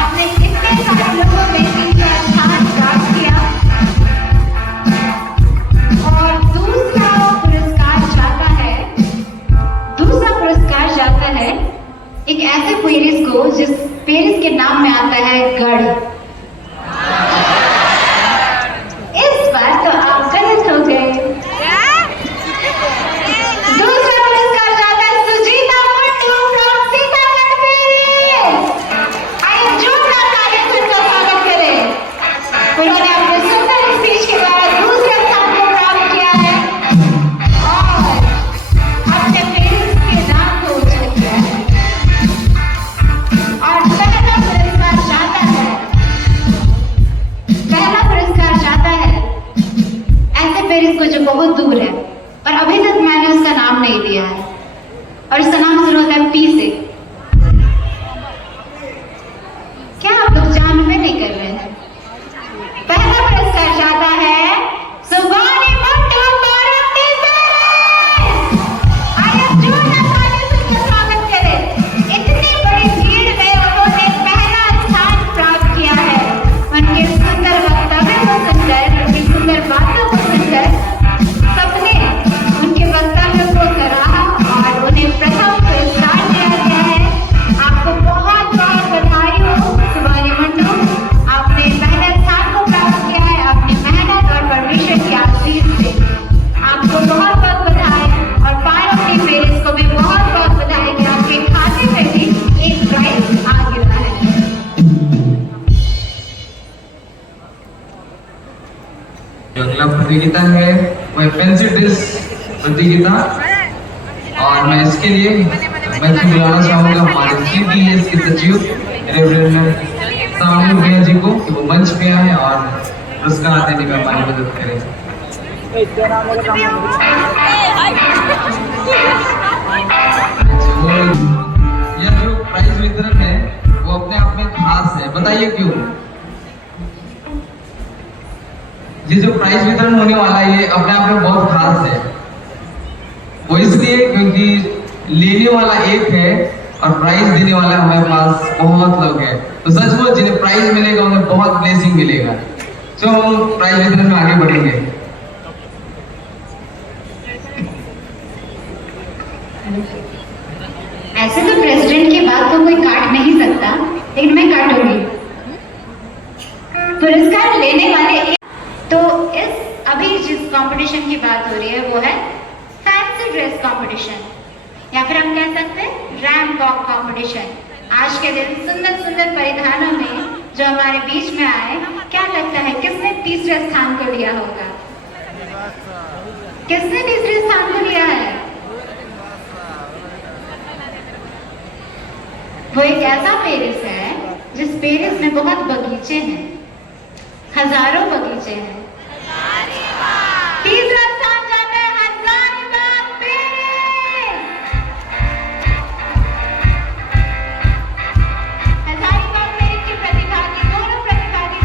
आपने इतने सारे लोगों में तीसरा स्थान प्राप्त किया। और दूसरा पुरस्कार जाता है एक ऐसे पेरिस को जिस पेरिस के नाम में आता है गढ़। इस बार तो आप गलत हो गए। दूसरा पुरस्कार जाता है Sujita mandu from Sitagarh Paris. आइए जोरदार तालियों से उनका स्वागत करें। उन्होंने अपने सुंदर स्पीच के द्वारा दूसरे स्थान को प्राप्त किया है और अपने पेरिस के नाम को उज्जवल किया है। और पहला पुरस्कार जाता है ऐसे पेरिस को जो बहुत दूर है और अभी तक मैंने उसका नाम नहीं लिया है, और उसका नाम शुरू होता है पी से। क्या आप लोग जानबूझ नहीं कर रहे हैं? पहला पुरस्कार जाता है सुबानी मंडू पारंती पेरिस। आइए जोरदार तालियों से उनका स्वागत करें। इतनी बड़ी भीड़ में उन्होंने पहला स्थान प्राप्त किया है। उनके सुंदर वक्तव्य को सुनकर, उनकी सुंदर बातों को सुनकर सबने उनके वक्तव्य को सराहा और उन्हें प्रथम पुरस्कार दिया गया है। आपको बहुत बहुत बधाई हो सुबानी मंडू, आपने पहले स्थान को प्राप्त किया है अपनी मेहनत और परमेश्वर की आशीष से। आपको बहुत बहुत बधाई और पारंपरिक पेरिस को भी बहुत बहुत बधाई कि आपके खाते में भी एक प्राइज आ गिरा है। जो अगला प्रतियोगिता है वह फैंसी ड्रेस प्रतियोगिता, और मैं इसके लिए मैं बुलाना चाहूंगा हमारे CDS के सचिव रेवरेंड सामूहिक भैया जी को कि वो मंच पे आए और पुरस्कार देने में हमारी मदद करें। यह जो प्राइज वितरण है वो अपने आप में खास है, बताइए क्यों? ये जो प्राइज वितरण होने वाला है ये अपने आप में बहुत खास है। वो इसलिए क्योंकि लेने वाला एक है और प्राइज देने वाला हमारे पास बहुत लोग हैं। तो सचमुच जिन्हें प्राइज मिलेगा उन्हें बहुत ब्लेसिंग मिलेगा। तो हम प्राइज वितरण में आगे बढ़ेंगे। ऐसे तो प्रेसिडेंट की बात तो कोई काट नहीं सकता, लेकिन मैं काटूंगी। पुरस्कार लेने वाले तो इस अभी जिस कंपटीशन की बात हो रही है वो है फैंसी ड्रेस कंपटीशन, या फिर हम कह सकते हैं रैंप वॉक कंपटीशन। आज के दिन सुंदर सुंदर परिधानों में जो हमारे बीच में आए, क्या लगता है किसने तीसरे स्थान को लिया होगा? किसने तीसरे स्थान को लिया है? वो एक ऐसा पेरिस है जिस पेरिस में बहुत बगीचे हैं, हजारों बगीचे हैं। तीसरा स्थान जाता है हजारीबाग पेरिस। हजारीबाग पेरिस के प्रतिभागी, दोनों प्रतिभागी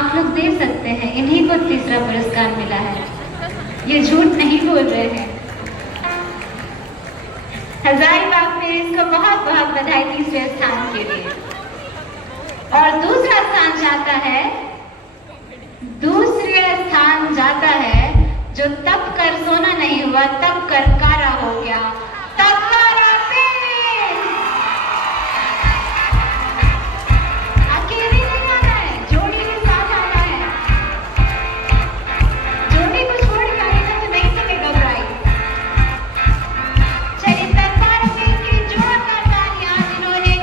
आप लोग देख सकते हैं इन्हीं को तीसरा पुरस्कार मिला है, ये झूठ नहीं बोल रहे हैं। हजारीबाग में इसको बहुत बहुत बधाई तीसरे स्थान के लिए। और दूसरा स्थान जाता है जो तब कर सोना नहीं हुआ, तब कर कारा हो गया, तब कारा पेश। अकेले नहीं आना है, जोड़ी के साथ आना है। जोड़ी को छोड़ के आएगा तो नहीं चलेगा भाई। चलिए दरबार में की जोरदार तालियां जिन्होंने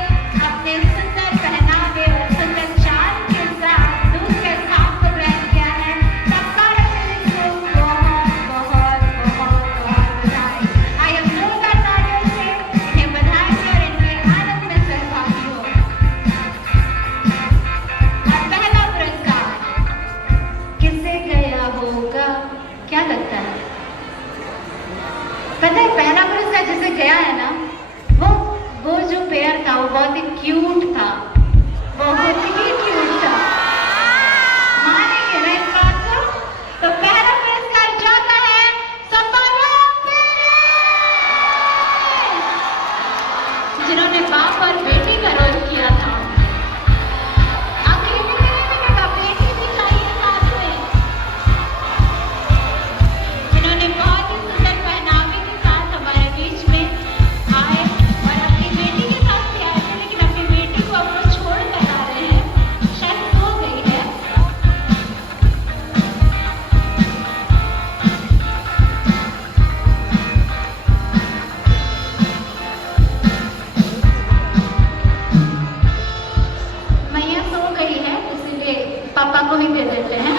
अपने सुंदर पहनावे और सुंदर चाल के साथ दूसरे स्थान को ग्रहण किया है। तब कारा पेश को बहुत बहुत बहुत बहुत बधाई। आइए जोरदार तालियों से इन्हें बधाई दें और इनके आनंद में सहभागी हो। और पहला पुरस्कार किसे गया होगा, क्या लगता है? पता है पहला पुरस्कार जिसे गया है ना, वो जो पेयर था वो बहुत ही क्यूट था, बहुत ही क्यूट था। मानेंगे ना इस बात को? तो पहला पुरस्कार जाता है सफाया पेरेस, जिन्होंने बाप और बेटी का रोल किया था। अकेले में नहीं मिलेगा, बेटी भी चाहिए साथ में, जिन्होंने बहुत ही सुंदर पहनावे के साथ हमारे बीच में आए और अपनी बेटी के साथ भी आए थे, लेकिन अपनी बेटी को अब वो छोड़ कर आ रहे हैं, शायद सो गई है। मैया सो गई है, इसीलिए पापा को ही दे देते हैं।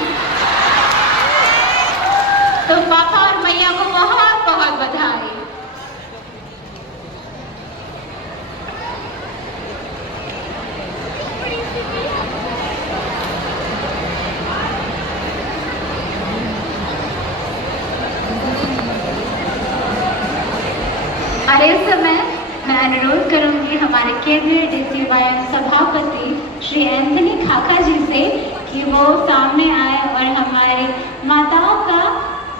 तो पापा और मैया को बहुत बहुत बधाई। और इस समय मैं अनुरोध करूंगी हमारे केंद्रीय DCYM सभापति श्री एंथनी खाका जी से कि वो सामने आए और हमारी माताओं का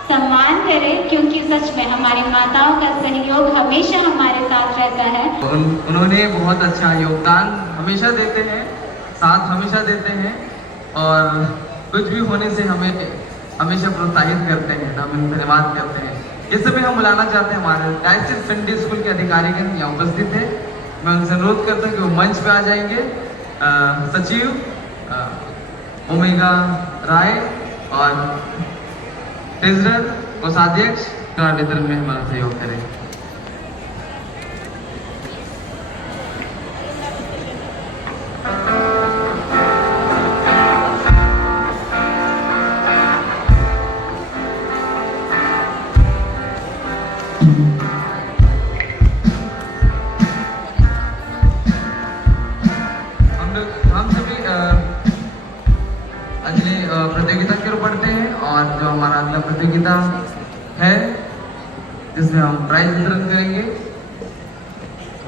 सम्मान करें, क्योंकि सच में हमारी माताओं का सहयोग हमेशा हमारे साथ रहता है। उन्होंने बहुत अच्छा योगदान हमेशा देते हैं, साथ हमेशा देते हैं और कुछ भी होने से हमें हमेशा प्रोत्साहित करते हैं, हम उन्हें धन्यवाद करते हैं। इस समय हम बुलाना चाहते हैं हमारे डायसिस संडे स्कूल के अधिकारीगण यहाँ उपस्थित है। मैं उनसे अनुरोध करता हूँ कि वो मंच पे आ जाएंगे। सचिव ओमेगा राय और ट्रेजरर कोषाध्यक्ष का वितरण में हमारा सहयोग करें। हम सभी अगले प्रतियोगिता की ओर बढ़ते हैं और जो हमारा अगला प्रतियोगिता है जिसमें हम प्राइज वितरण करेंगे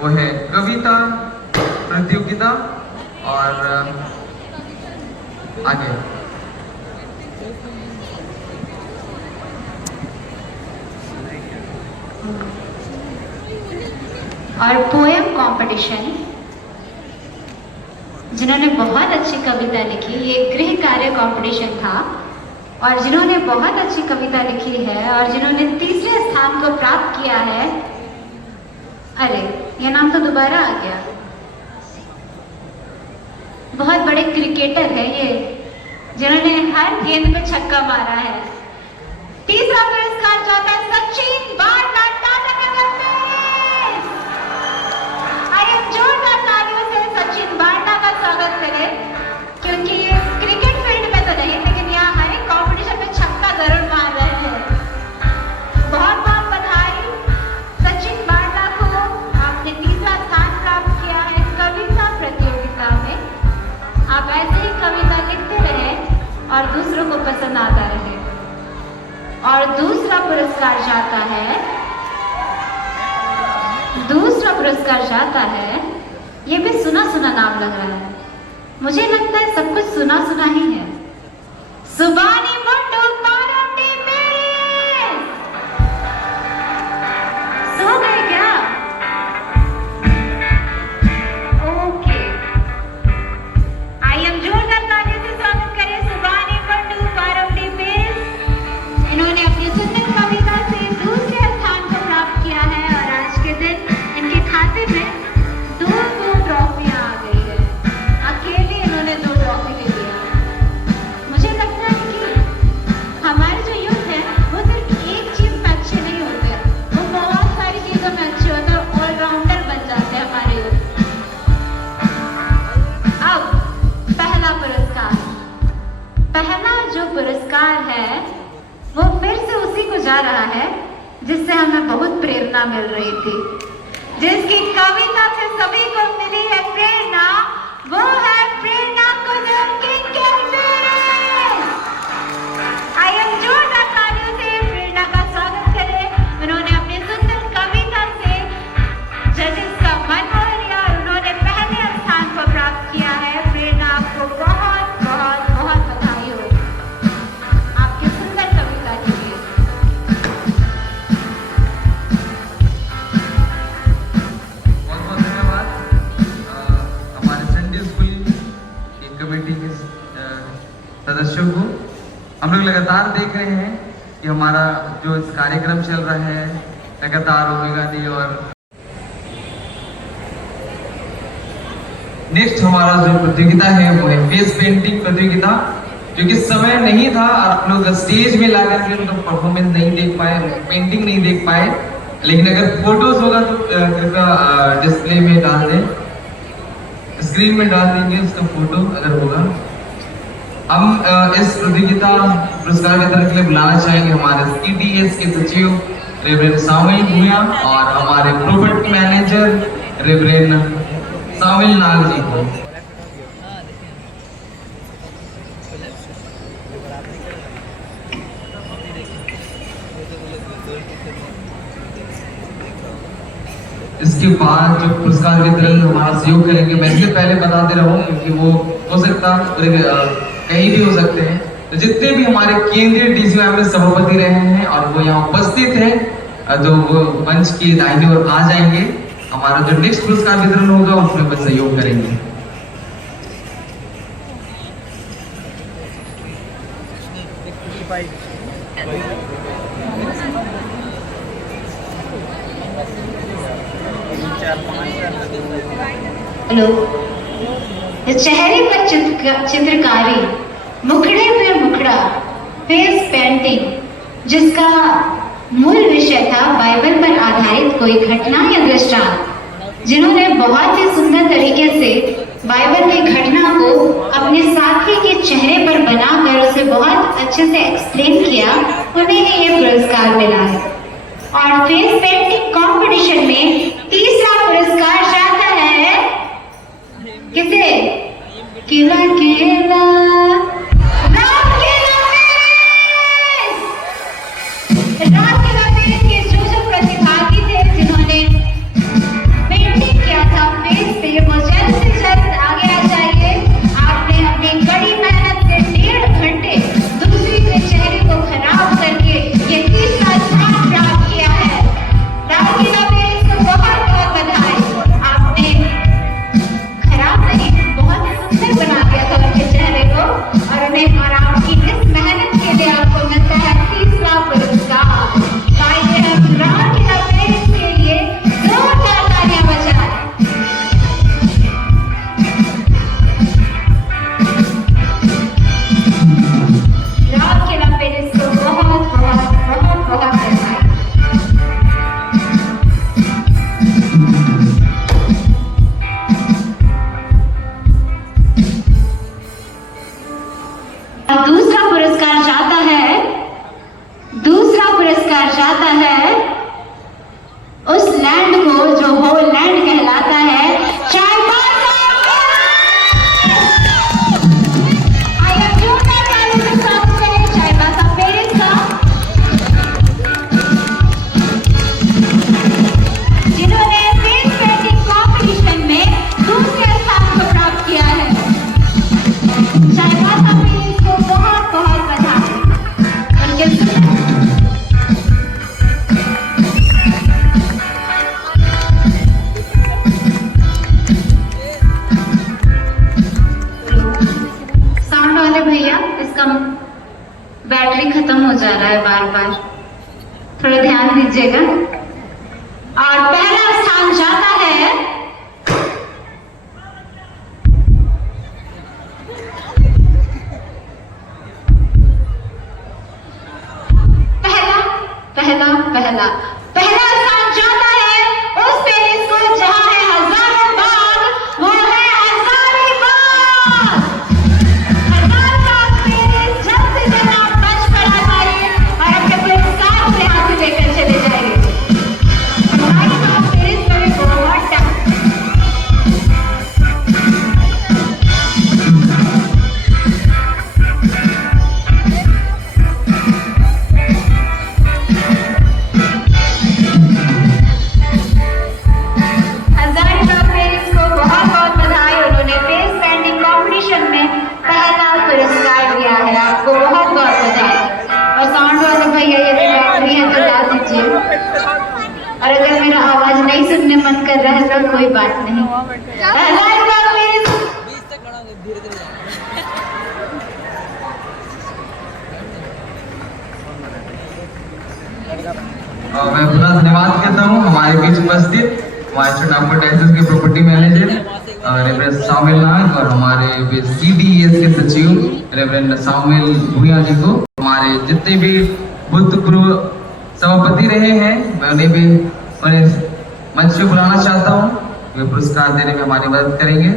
वो है कविता प्रतियोगिता। और आगे और पोएम कंपटीशन, जिन्होंने बहुत अच्छी कविता लिखी, ये गृह कार्य कंपटीशन था और जिन्होंने बहुत अच्छी कविता लिखी है और जिन्होंने तीसरे स्थान को प्राप्त किया है। अरे ये नाम तो दोबारा आ गया, बहुत बड़े क्रिकेटर है ये, जिन्होंने हर गेंद पे छक्का मारा है। तीसरा पुरस्कार जाता है सचिन बारला टाटानगर पेरेस। आइए जोरदार तालियों से सचिन बारला का स्वागत करें, क्योंकि क्रिकेट फील्ड में तो नहीं, लेकिन यहाँ हर एक कॉम्पिटिशन में छक्का जरूर मार रहे हैं। बहुत बहुत बधाई सचिन बारला को, आपने तीसरा स्थान प्राप्त किया है कविता प्रतियोगिता में। आप ऐसे ही कविता लिखते रहें और दूसरों को पसंद आता रहे। और दूसरा पुरस्कार जाता है, ये भी सुना सुना नाम लग रहा है, मुझे लगता है सब कुछ सुना सुना ही है। पहला जो पुरस्कार है वो फिर से उसी को जा रहा है जिससे हमें बहुत प्रेरणा मिल रही थी, जिसकी कविता से सभी को मिली है प्रेरणा। वो है प्रेरणा कुसुम किंग। आइए जोरदार तालियों से प्रेरणा का स्वागत करें। उन्होंने अपनी सुंदर कविता से जजेस का मन मोह लिया और उन्होंने पहले स्थान को प्राप्त किया है। प्रेरणा, आपको बहुत बहुत बहुत बधाई हो आपकी सुंदर कविता के लिए। बहुत बहुत धन्यवाद हमारे संडे स्कूल की कमेटी के सदस्यों को। हम लोग लगातार देख रहे हैं कि हमारा जो इस कार्यक्रम चल रहा है लगातार होगा नहीं। और नेक्स्ट हमारा जो प्रतियोगिता है वो है फेस पेंटिंग प्रतियोगिता, जो कि समय नहीं था, आप लोग स्टेज में ला करके उनका परफॉर्मेंस नहीं देख पाए, पेंटिंग नहीं देख पाए, लेकिन अगर फोटोज होगा तो कृपया डिस्प्ले में डाल दें, स्क्रीन में डाल देंगे उसका फोटो अगर होगा। हम इस प्रतियोगिता पुरस्कार वितरण के लिए बुलाना चाहेंगे हमारे CTS के सचिव रेवरेंड सामिल भूया और हमारे प्रोजेक्ट मैनेजर रेवरेंड सामिल नाग जी को। इसके बाद जो पुरस्कार वितरण हमारा सहयोग करेंगे, मैं इससे पहले बता दे रहा हूँ क्योंकि वो हो सकता कहीं भी हो सकते हैं, तो जितने भी हमारे केंद्रीय DCYM में सभापति रहे हैं और वो यहाँ उपस्थित हैं, तो वो मंच की दाहिनी ओर आ जाएंगे। हमारा जो नेक्स्ट पुरस्कार वितरण होगा उसमें वो सहयोग करेंगे। हेलो, चेहरे पर चित्रकारी, मुखड़े पे मुखड़ा, फेस पेंटिंग, जिसका मूल विषय था बाइबल पर आधारित कोई घटना या दृष्टांत, जिन्होंने बहुत ही सुंदर तरीके से बाइबल की घटना को अपने साथी के चेहरे पर बनाकर उसे बहुत अच्छे से एक्सप्लेन किया, उन्हें ही ये पुरस्कार मिला है। और फेस पेंटिंग कंपटीशन में तीसरा पुरस्कार जाता है किसे? केला केला रामकेला पेज के जो प्रतिभागी थे जिन्होंने पेंटिंग किया था फेस पे, वो जल्द से जल्द आगे आ जाइए। आपने अपनी कड़ी मेहनत से 1.5 घंटे दूसरी के चेहरे को खराब करके ये तीसरा स्थान प्राप्त किया है। रामकेला पेज को बहुत बहुत बधाई। आपने खराब नहीं, बहुत सुंदर बना दिया था उनके चेहरे को और आपकी इस मेहनत के लिए आपको मिलता है तीसरा पुरस्कार। आइए हम रामकेला पेज के लिए जोरदार तालियां बजाएं। रामकेला पेज को बहुत बहुत बहुत बहुत बधाई। दूसरा पुरस्कार जाता है उस लैंड को जो होल लैंड कहलाता है, चाईबासा। आइए जोरदार तालियों से स्वागत करें चाईबासा पेरेंट्स का, जिन्होंने फेस पेंटिंग कॉम्पिटिशन में दूसरे स्थान को प्राप्त किया है। चाईबासा पेरेंट्स को बहुत बहुत बधाई। उनके भैया, इसका बैटरी खत्म हो जा रहा है बार बार, थोड़ा ध्यान दीजिएगा। और पहला स्थान जाता है पहला स्थान जाता है उस पेरिस को जहां है हजारों बाग, वो है हजारीबाग। हजारीबाग पेरिस सुनने मन कर रहा है तो कोई बात नहीं। मैं पूरा धन्यवाद कहता हूँ हमारे बीच उपस्थित हमारे छोटापुर टैक्सेस के प्रॉपर्टी मैनेजर रेवरेंड सामुएल नाग और हमारे CDES के सचिव रेवरेंड सामुएल भूया जी को, हमारे जितने भी भूतपूर्व सभापति रहे हैं मैं उन्हें मंच पे बुलाना चाहता हूँ। वे पुरस्कार देने में हमारी मदद करेंगे।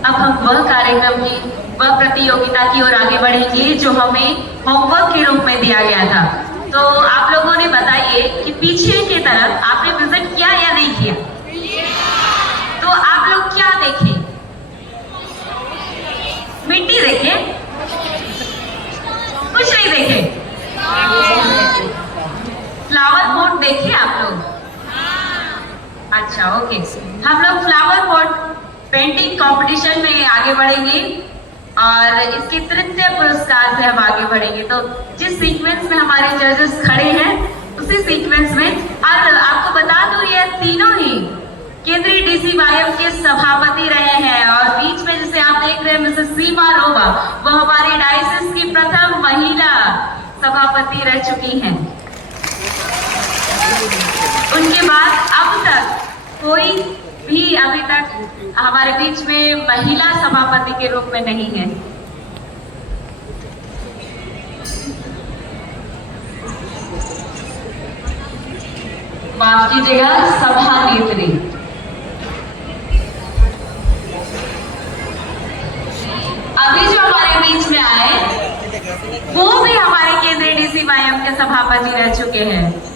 अब हम वह कार्यक्रम की वह प्रतियोगिता की ओर आगे बढ़ेंगे जो हमें होमवर्क के रूप में दिया गया था। तो आप लोगों ने बताइए कि पीछे की तरफ आपने विजिट किया या नहीं किया? तो आप लोग क्या देखे? मिट्टी देखे? कुछ नहीं देखे? फ्लावर पॉट देखे आप लोग? अच्छा, ओके। हम लोग फ्लावर पॉट पेंटिंग कंपटीशन में आगे बढ़ेंगे और इसके तृतीय पुरस्कार से हम आगे बढ़ेंगे। तो जिस सीक्वेंस में हमारे जजेस खड़े हैं उसी सीक्वेंस में और आपको बता दूं ये तीनों ही केंद्रीय DCYM के सभापति रहे हैं और बीच में जिसे आप देख रहे हैं मिसेस सीमा रोबा, वो हमारी डायसिस की प्रथम महिला सभापति रह चुकी हैं। उनके बाद अब तक कोई भी अभी तक हमारे बीच में महिला सभापति के रूप में नहीं है। माफ कीजिएगा, सभा नेत्री। अभी जो हमारे बीच में आए वो भी हमारे केंद्रीय DCYM के सभापति रह चुके हैं।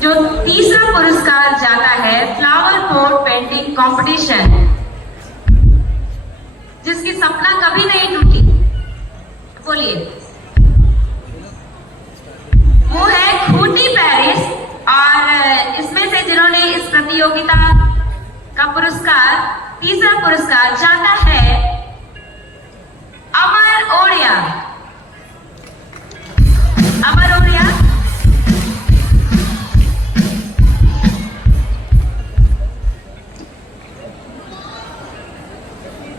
जो तीसरा पुरस्कार जाता है फ्लावर पॉट पेंटिंग कंपटीशन, जिसकी सपना कभी नहीं टूटी, बोलिए, वो है खूटी पेरिस। और इसमें से जिन्होंने इस प्रतियोगिता का पुरस्कार, तीसरा पुरस्कार जाता है अमर ओडिया। अमर ओडिया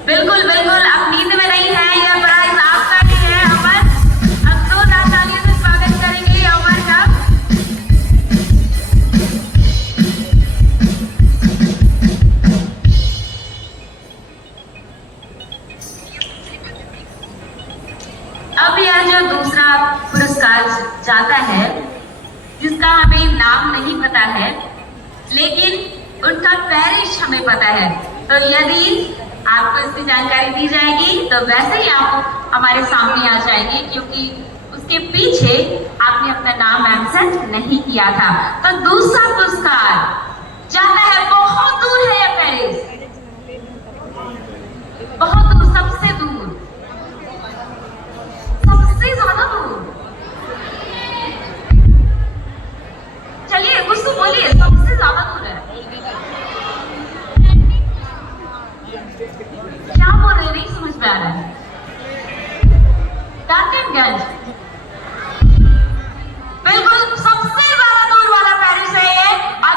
बिल्कुल बिल्कुल, आप नींद में नहीं है, यह प्राइज आपका ही है अमर। अब दो तालियों से स्वागत करेंगे अमर का। अब यह जो दूसरा पुरस्कार जाता है जिसका हमें नाम नहीं पता है लेकिन उनका पैरिश हमें पता है, तो यदि आपको इसकी जानकारी दी जाएगी तो वैसे ही आप हमारे सामने आ जाएंगे, क्योंकि उसके पीछे आपने अपना नाम मेंशन नहीं किया था। तो दूसरा पुरस्कार जाता है, बहुत दूर है यह पेरिस, बहुत दूर, सबसे दूर, सबसे ज्यादा दूर। चलिए कुछ तो बोलिए, सबसे ज्यादा दूर है। क्या बोल रहे, नहीं समझ में आ रहा है। डाल्टनगंज, बिल्कुल सबसे ज्यादा दूर वाला पेरिस है ये। और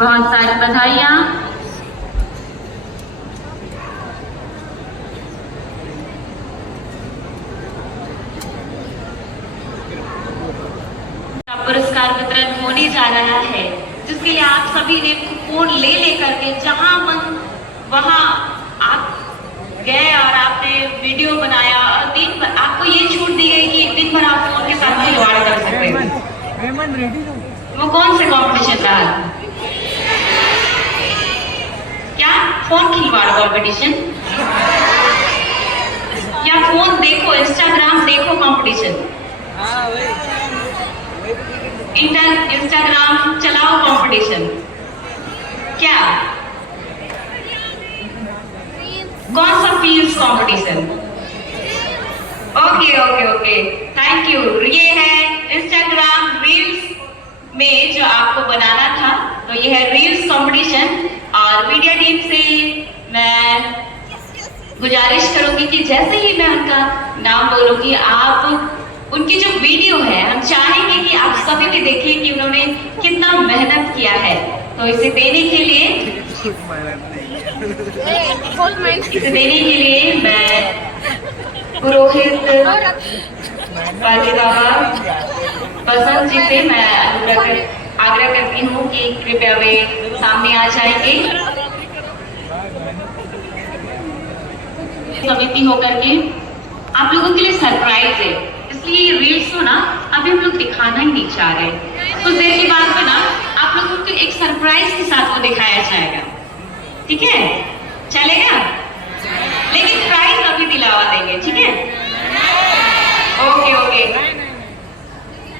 बहुत सारी बधाइयाँ। पुरस्कार वितरण होने जा रहा है, जिसके लिए आप सभी ने फोन ले लेकर के जहां मन वहां आप गए और आपने वीडियो बनाया और दिन भर आपको ये छूट दी गई कि दिन भर आप फोन के साथ खिलवाड़ कर सकते हैं। वो कौन से कंपटीशन रहा? क्या फोन खिलवाड़ कंपटीशन या फोन देखो इंस्टाग्राम देखो कंपटीशन? इंस्टाग्राम चलाओ कंपटीशन? क्या कौन सा feels competition? Okay okay okay, thank you. ये है इंस्टाग्राम रील्स में जो आपको बनाना था, तो ये है रील्स कंपटीशन। और मीडिया टीम से मैं गुजारिश करूंगी कि जैसे ही मैं उनका नाम बोलूंगी, आप उनकी जो वीडियो है हम चाहेंगे कि आप सभी भी देखिए कि उन्होंने कितना मेहनत किया है। तो इसे देने के लिए मैं पुरोहित बाजी बाबा बसंत जी से मैं आग्रह करती हूँ कि कृपया वे सामने आ जाएंगे। समिति होकर के आप लोगों के लिए सरप्राइज है, इसलिए रील्स को ना अभी हम लोग दिखाना ही नहीं चाह रहे। कुछ देर के बाद में ना आप लोगों को एक सरप्राइज के साथ वो दिखाया जाएगा, ठीक है? चलेगा? लेकिन प्राइज अभी दिलावा देंगे, ठीक है? ओके ओके,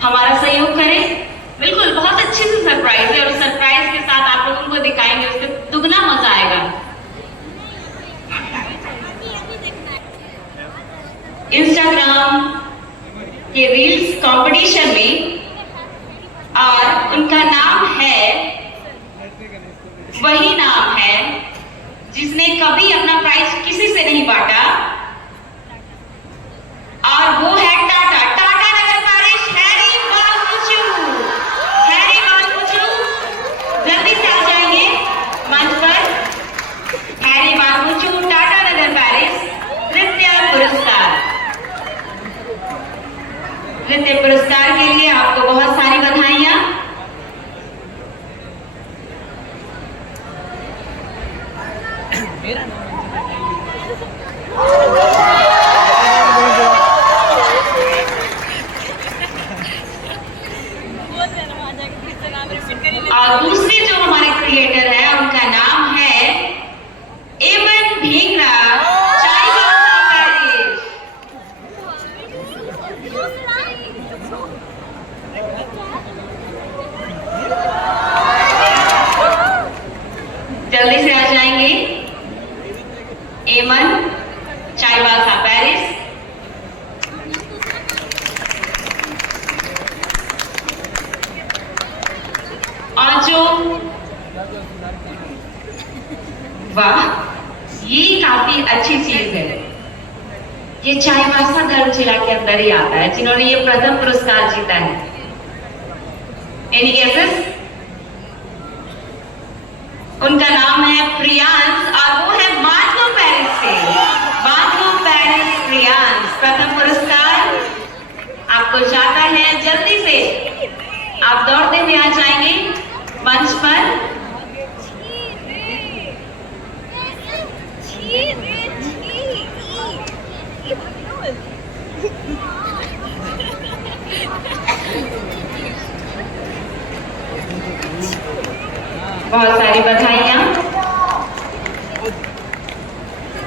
हमारा सहयोग करें। बिल्कुल, बहुत अच्छे से सरप्राइज है और सरप्राइज के साथ आप लोगों को दिखाएंगे, उससे दुगना मजा आएगा। इंस्टाग्राम के रील्स कंपटीशन में, और उनका नाम है, वही नाम है जिसने कभी अपना प्राइज किसी से नहीं बांटा, और वो है टाटा नगर पारिश हैरी बालमुचू। हैरी बालमुचू जल्दी से आ जाएंगे मंच पर। हैरी बालमुचू, टाटा नगर पारिश नृत्य पुरस्कार के लिए आपको बहुत सारी बधाइयां। और दूसरे जो हमारे क्रिएटर है उनका नाम है एमन ढींगरा, जल्दी से आ जाएंगे। एमन चाईबासा पेरिस। और जो वाह, ये काफी अच्छी चीज है। ये चाईबासा धर्म जिला के अंदर ही आता है, जिन्होंने ये प्रथम पुरस्कार जीता है। Any guesses? उनका नाम है प्रियांश और वो है माधव पेरिस से। माधव पेरिस प्रियांश, प्रथम पुरस्कार आपको जाता है। जल्दी से आप दौड़ते हुए आ जाएंगे मंच पर। बहुत सारी बधाइयां।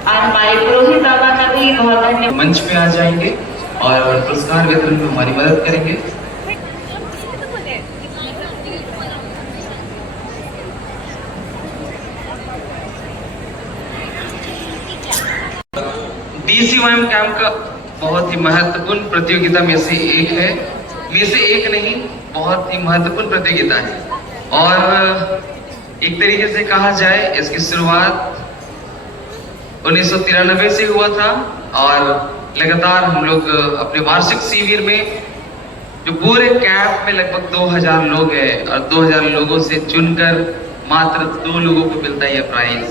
और हमारे पुरोहित बाबा का भी बहुत धन्यवाद। मंच पे आ जाएंगे और पुरस्कार वितरण में हमारी मदद करेंगे। DCYM कैंप का बहुत ही महत्वपूर्ण प्रतियोगिता में से एक है, नहीं, बहुत ही महत्वपूर्ण प्रतियोगिता है। और एक तरीके से कहा जाए, इसकी शुरुआत 1993 से हुआ था और लगातार हम लोग अपने वार्षिक शिविर में, जो पूरे कैंप में लगभग 2000 लोग हैं और 2000 लोगों से चुनकर मात्र 2 लोगों को मिलता है ये प्राइज।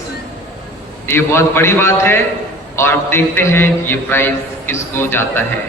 ये बहुत बड़ी बात है और अब देखते हैं ये प्राइज किसको जाता है।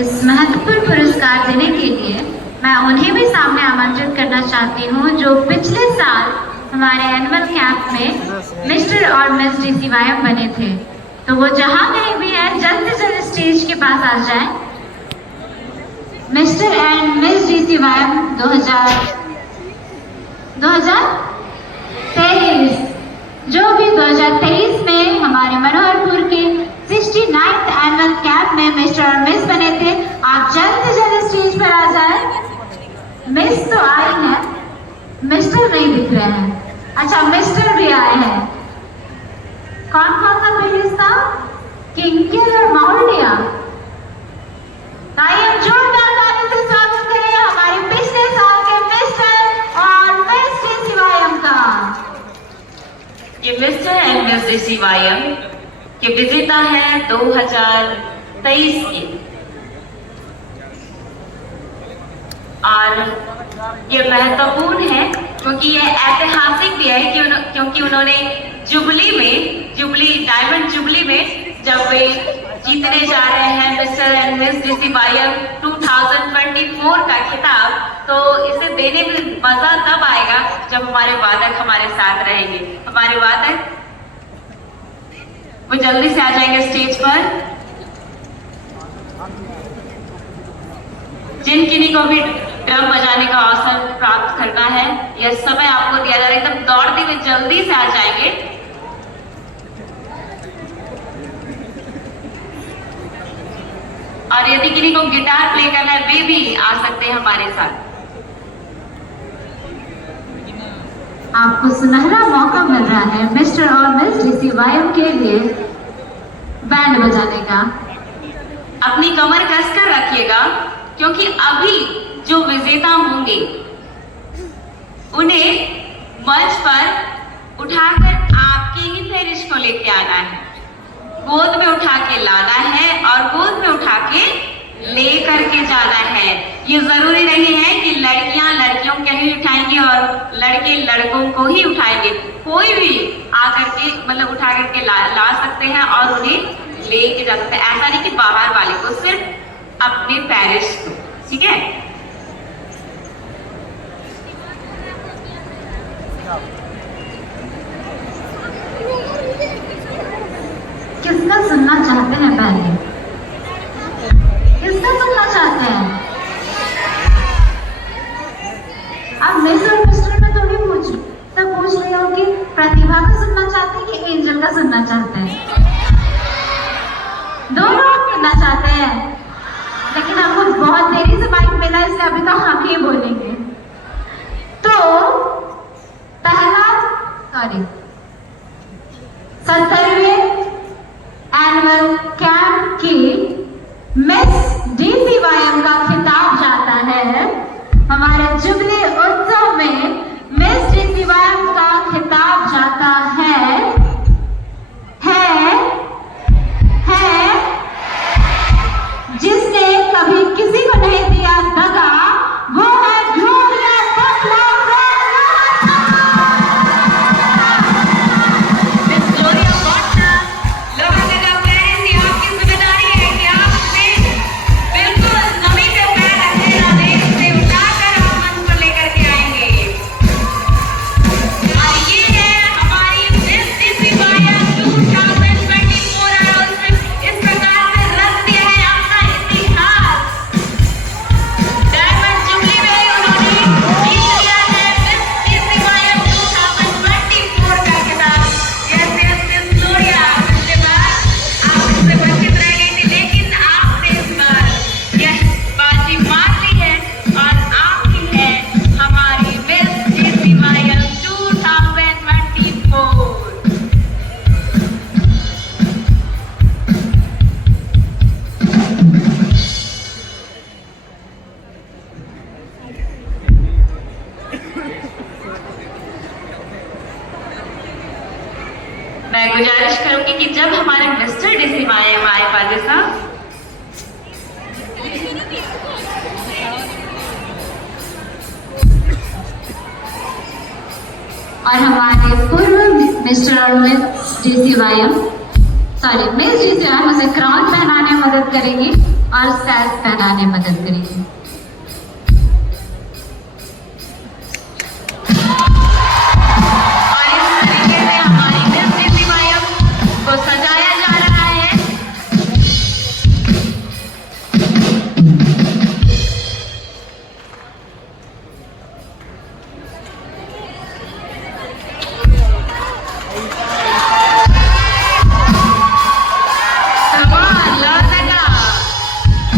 इस महत्वपूर्ण पुरस्कार देने के लिए मैं उन्हें भी सामने आमंत्रित करना चाहती हूँ जो पिछले साल हमारे एनुअल कैंप में मिस्टर और मिस DCYM बने थे। तो वो जहाँ कहीं भी है जल्द से जल्द स्टेज के पास आ जाए। मिस्टर एंड मिस DCYM 2023 जो भी 2023 में हमारे मनोहरपुर के 69th एनुअल कैंप में मिस्टर और मिस बने थे, आप जल्द से जल्द स्टेज पर आ जाए। मिस तो आई है, मिस्टर नहीं दिख रहे हैं। अच्छा, मिस्टर भी आए हैं। कौन कौन सा प्लेलिस्ट था? किंकिल और माउलिया। आइए जोरदार ताली से स्वागत करें हमारे पिछले साल के मिस्टर और मिस DCYM का। ये मिस्टर एंड मिस DCYM के विजेता है 2023 के, और ये महत्वपूर्ण है क्योंकि ये ऐतिहासिक भी है क्योंकि उन्होंने डायमंड जुबली में जब वे जीतने जा रहे हैं मिस्टर एंड मिस DCYM 2024 का खिताब, तो इसे देने में मजा तब आएगा जब हमारे वादक हमारे साथ रहेंगे। हमारे वादक वो जल्दी से आ जाएंगे स्टेज पर। जिन किन्हीं को भी ड्रम बजाने का अवसर प्राप्त करना है, यह समय आपको दिया जा रहा है, एकदम दौड़ते हुए जल्दी से आ जाएंगे। और यदि किन्हीं को गिटार प्ले करना है वे भी आ सकते हैं हमारे साथ। आपको सुनहरा मौका मिल रहा है मिस्टर और मिस DCYM के लिए बैंड बजाने का। अपनी कमर कसकर रखिएगा क्योंकि अभी जो विजेता होंगे उन्हें मंच पर उठाकर आपके ही फेरिश को लेके आना है, गोद में उठा के लाना है और गोद में उठा के ले करके जाना है। ये जरूरी नहीं है कि लड़कियां लड़कियों को ही उठाएंगी और लड़के लड़कों को ही उठाएंगे। कोई भी आकर के मतलब उठा करके ला सकते हैं और उन्हें लेके जा सकते हैं। ऐसा नहीं कि बाहर वाले को, सिर्फ अपने पेरिस को, ठीक है। किसका सुनना चाहते हैं? पहले किसका सुनना चाहते हैं? अब मिस और मिस्टर में थोड़ी पूछ रही हो कि प्रतिभा का सुनना चाहते हैं कि एंजल का सुनना चाहते हैं? दोनों सुनना चाहते हैं, लेकिन हमको बहुत देरी से माइक मिला इसलिए अभी तो हम ही बोलेंगे। तो पहला 70वें एनुअल कैंप की मिस DCYM का खिताब जाता है हमारे जुबली उत्सव में। मिस DCYM का खिताब जाता है जिसने कभी किसी को नहीं दिया दगा, वो है ग्लोरिया बटलर। इस प्रकार से रख दिया है अपना इतिहास। और हमारे पूर्व मिस्टर और मिस DCYM मिस DCYM उसे क्राउन पहनाने में मदद करेंगी और सैज पहनाने में मदद करेंगी। और इस तरीके से हमारी मिस DCYM को सजाया जा रहा है।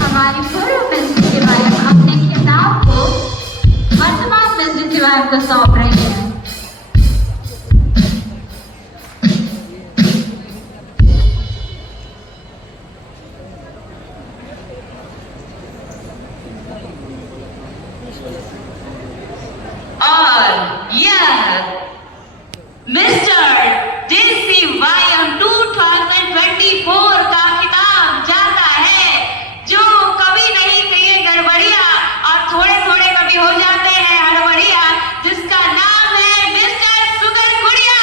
हमारी पूर्व मिस DCYM अपने खिताब को वर्तमान मिस DCYM को सौंप रही है। और यह मिस्टर DCYM 2024 का खिताब जाता है जो कभी नहीं कहिए गड़बड़िया और थोड़े थोड़े कभी हो जाते हैं हड़बड़िया, जिसका नाम है मिस्टर सुगर गुड़िया।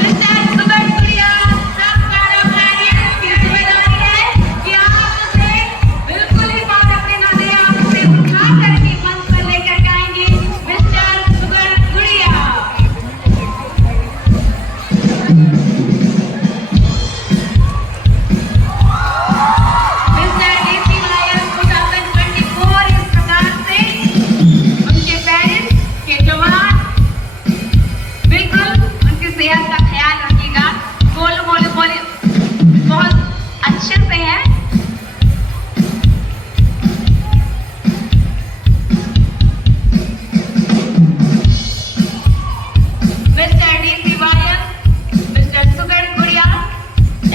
मिस्टर सुगर गुड़िया, सबका रखना की जिम्मेदारी है कि आप उसे बिल्कुल ही बात अपने ना दें, आप उसे उठा करके मंच पर लेकर जाएंगे। मिस्टर सुगर गुड़िया। मिस्टर DCYM 2024 इस प्रकार से उनके पेरेंट्स के जवान बिल्कुल उनकी सेहत का ख्याल रखिएगा। बोले बहुत अच्छे से हैं। मिस्टर DCYM, मिस्टर सुगर गुड़िया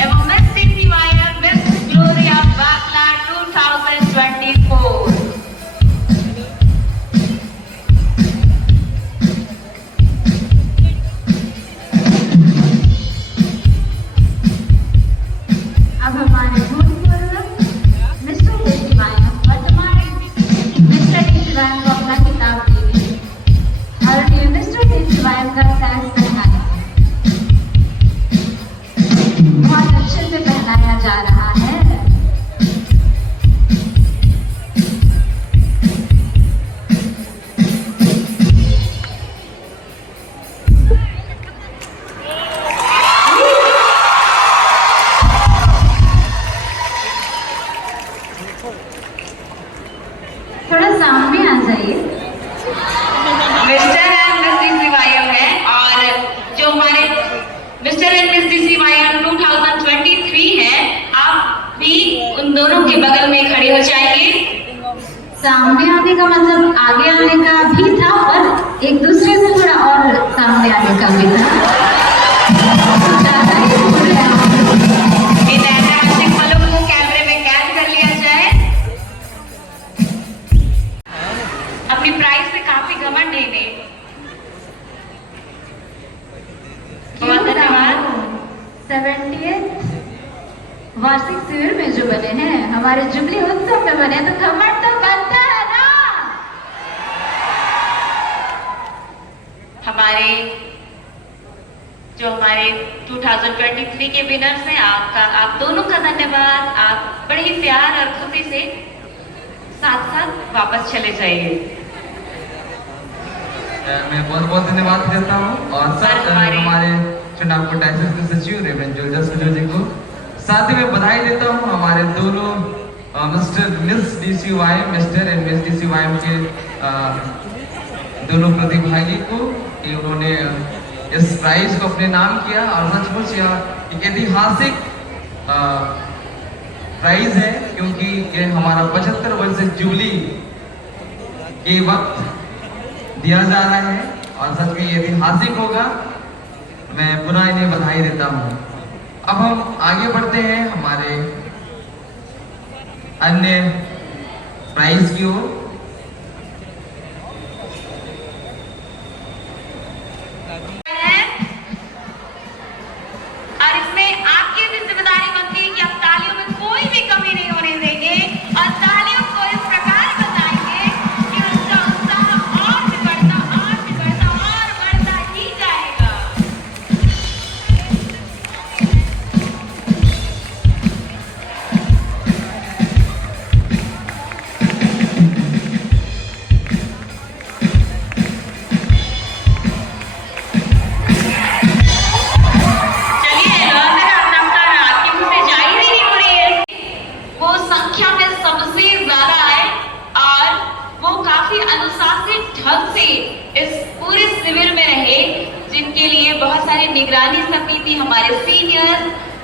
एवं मिस DCYM मिस ग्लोरिया बाकला 2024। अब हमारे भूतपूर्व मिस्टर DCYM वर्तमान मिस्टर DCYM को अपना खिताब देंगे और उन्हें मिस्टर DCYM का सैज पहनाएंगे। बहुत अच्छे से पहनाया जा रहा है। थोड़ा सामने आ जाइए। मिस्टर एंड मिस DCYM है और जो हमारे मिस्टर एंड मिस DCYM 2023 है, आप भी उन दोनों के बगल में खड़े हो जाएंगे। सामने आने का मतलब आगे आने का भी था और एक दूसरे से थोड़ा और सामने आने का भी था। ज्यादा ही बोल रहे हैं आप। इन ऐतिहासिक पलों को कैमरे में कैद कर लिया जाए। अपनी प्राइस पे काफी घमंड है इन्हें। बहुत धन्यवाद। 70th वार्षिक शिविर में जो बने हैं, हमारे जुबली उत्सव में बने, तो घमंड तो बनता है ना। हमारे 2023 के विनर्स हैं, आप दोनों का धन्यवाद। आप बड़े ही प्यार और खुशी से साथ साथ वापस चले जाइए। मैं बहुत बहुत धन्यवाद देता हूँ और साथ हमारे चुनाव कोटाइसिस के सचिव रेवेंट जोजा सुजो जी को साथ ही मैं बधाई देता हूँ हमारे दोनों miss DCYM mister and miss DCYM के दोनों प्रतिभागी को कि उन्होंने इस प्राइज को अपने नाम किया और सचमुच यह एक ऐतिहासिक प्राइज है क्योंकि ये हमारा 75 वर्ष जुबली के वक्त दिया जा रहा है और सच में ये ऐतिहासिक होगा। मैं पुनः इन्हें बधाई देता हूँ। अब हम आगे बढ़ते हैं हमारे अन्य प्राइज की ओर। और इसमें आपकी भी जिम्मेदारी बनती है कि आप तालियों में कोई भी कमी नहीं होने देंगे और तालियों को इस प्रकार बजाएंगे कि उनका उत्साह और भी बढ़ता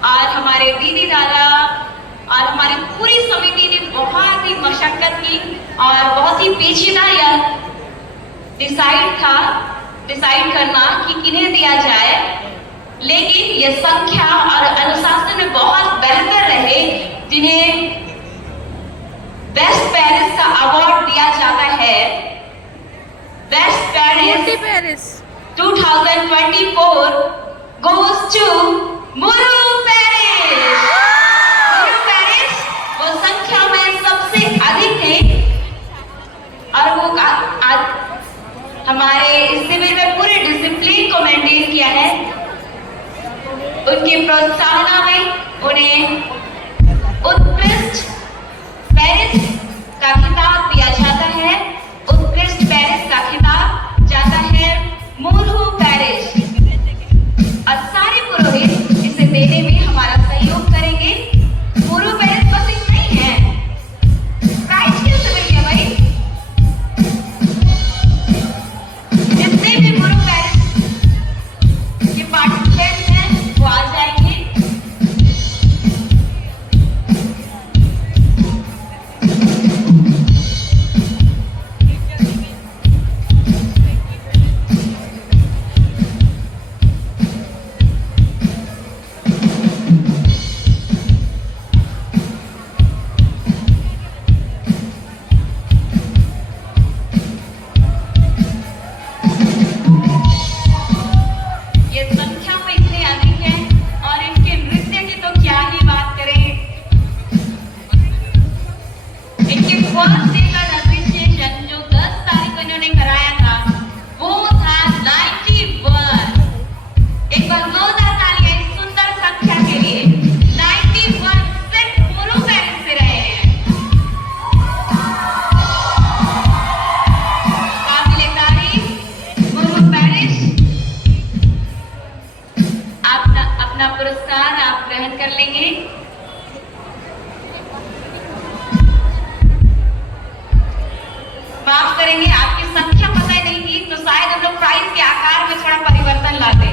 और हमारे दीदी दादा और हमारी पूरी समिति ने बहुत ही मशक्कत की और बहुत ही पेचीदा यह डिसाइड करना कि किन्हें दिया जाए, लेकिन यह संख्या और अनुशासन में बहुत बेहतर रहे जिन्हें बेस्ट पेरेंट्स का अवार्ड दिया जाता है। बेस्ट पेरेंट्स 2024 goes to मुरु पेरिस। मुरु पेरिस वो संख्या में सबसे अधिक थे और वो हमारे इस शिविर में पूरे डिसिप्लिन को मेंटेन किया है। उनकी प्रोत्साहन में उन्हें उत्कृष्ट पेरिस का खिताब दिया जाता है। उत्कृष्ट पेरिस का खिताब जाता है मुरु पेरिस और सारे पुरोहित इसे देने में हमारा सहयोग करेंगे। मुरु पेरिस बस इतना ही है, प्राइज कैसे मिल गया भाई? जितने भी मुरु पेरिस के पार्टिसिपेंट्स हैं वो आ जाएंगे। पुरस्कार आप ग्रहण कर लेंगे। माफ करेंगे, आपकी संख्या पता नहीं थी तो शायद हम लोग प्राइज के आकार में थोड़ा परिवर्तन लाते।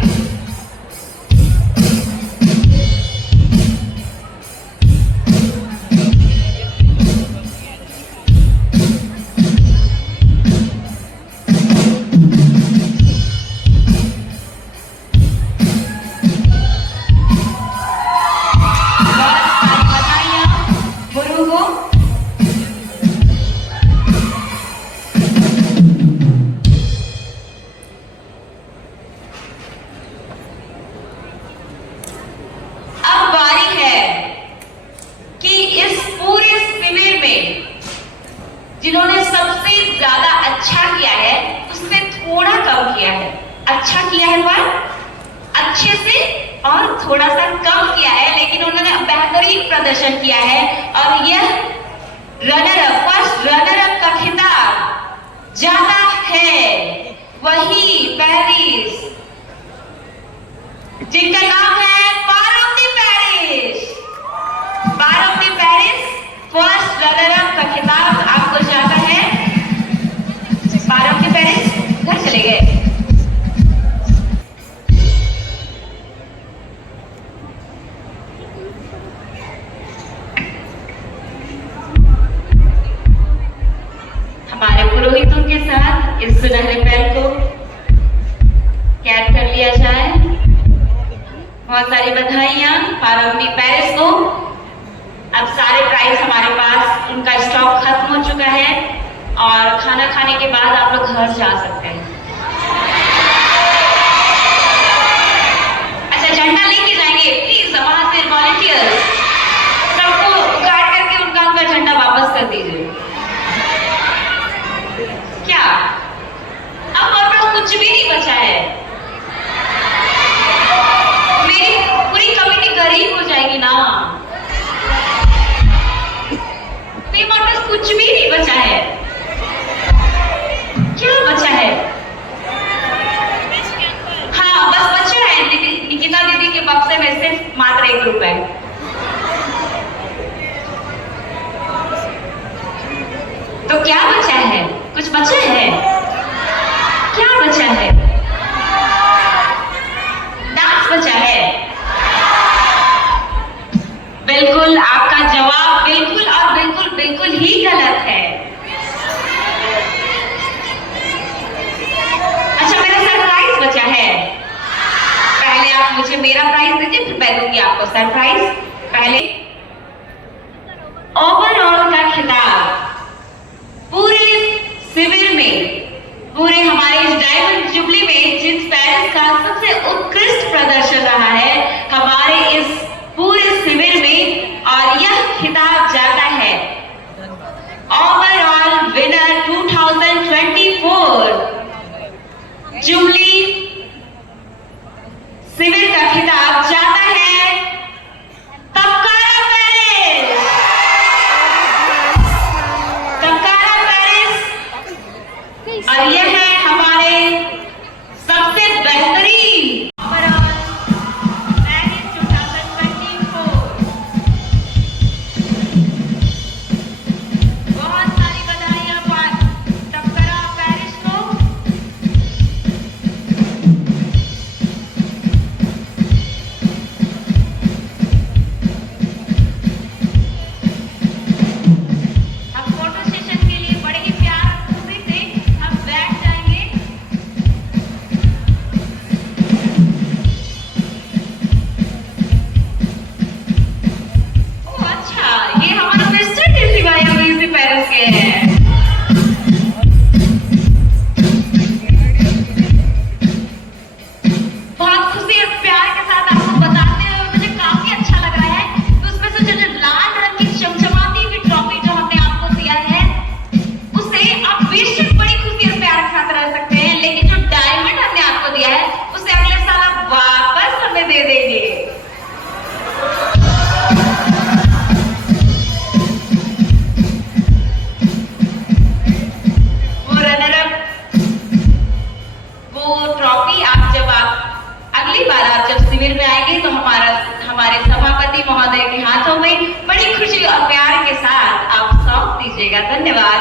जिन्होंने सबसे ज्यादा अच्छा किया है उससे थोड़ा कम किया है, अच्छा किया है पर अच्छे से और थोड़ा सा कम किया है, लेकिन उन्होंने बेहतरीन प्रदर्शन किया है और यह फर्स्ट रनर अप का खिताब जाता है वही पेरिस जिनका नाम है पारौती पेरिस। पारौती पेरिस फर्स्ट रनर अप का खिताब आपको जाता है। पारौती पेरिस घर चले गए। हमारे पुरोहितों के साथ इस सुनहरे पैर को कैद कर लिया जाए। बहुत सारी बधाइयां पारौती पेरिस को। अब सारे प्राइज हमारे पास, उनका स्टॉक खत्म हो चुका है और खाना खाने के बाद आप लोग घर जा सकते हैं। अच्छा, झंडा लेके जाएंगे प्लीज, वहां से वॉलंटियर्स सबको उगाड़ करके उनका झंडा वापस कर दीजिए। क्या अब हमारे पास कुछ भी नहीं बचा है? मेरी पूरी कमेटी गरीब हो जाएगी ना। हमारे पास कुछ भी नहीं बचा है। क्या बचा है? हाँ, बस बचा है निकिता दीदी के बक्से में सिर्फ मात्र 1 रुपए। तो क्या बचा है? कुछ बचा है? क्या बचा है? डांस बचा है। बिल्कुल आपका जवाब बिल्कुल और बिल्कुल बिल्कुल ही गलत है। अच्छा, मेरा सरप्राइज बचा है। पहले आप मुझे मेरा प्राइज दीजिए, फिर मैं दूंगी आपको सरप्राइज। पहले ओवरऑल का खिताब पूरे शिविर में, पूरे हमारे इस डायमंड जुबली में जिस पेरिस का सबसे उत्कृष्ट प्रदर्शन रहा है हमारे इस पूरे शिविर में, और यह खिताब जाता है ओवरऑल विनर 2024 जुबली शिविर का खिताब जाता है तबकारा पेरिस। तबकारा पेरिस, और यह है हमारे सबसे बेहतरीन ओवरऑल पेरिस 2024। बहुत सारी बधाइयां तबकारा पेरिस को। अब फोटो सेशन के लिए बड़े ही प्यार खुशी से हम बैठ जाएंगे। ओह अच्छा, ये हमारे मिस्टर डीसी भाई अभी पेरिस के हैं। बहुत खुशी और प्यार के साथ आपको बताते हुए मुझे काफी अच्छा लग रहा है। तो उसमें से जो लाल रंग की चमचमाती हुई ट्रॉफी जो हमने आपको दिया है, उसे आप बेशक बड़ी खुशी और प्यार के साथ रह सकते हैं, लेकिन जो डायमंड हमने आपको दिया है उसे अगले साल आप वापस हमें दे देंगे। वो रनर अप, वो ट्रॉफी आप अगली बार आप जब शिविर में आएंगे तो हमारे सभापति महोदय के हाथों में बड़ी खुशी और प्यार के साथ आप सौंप दीजिएगा। धन्यवाद।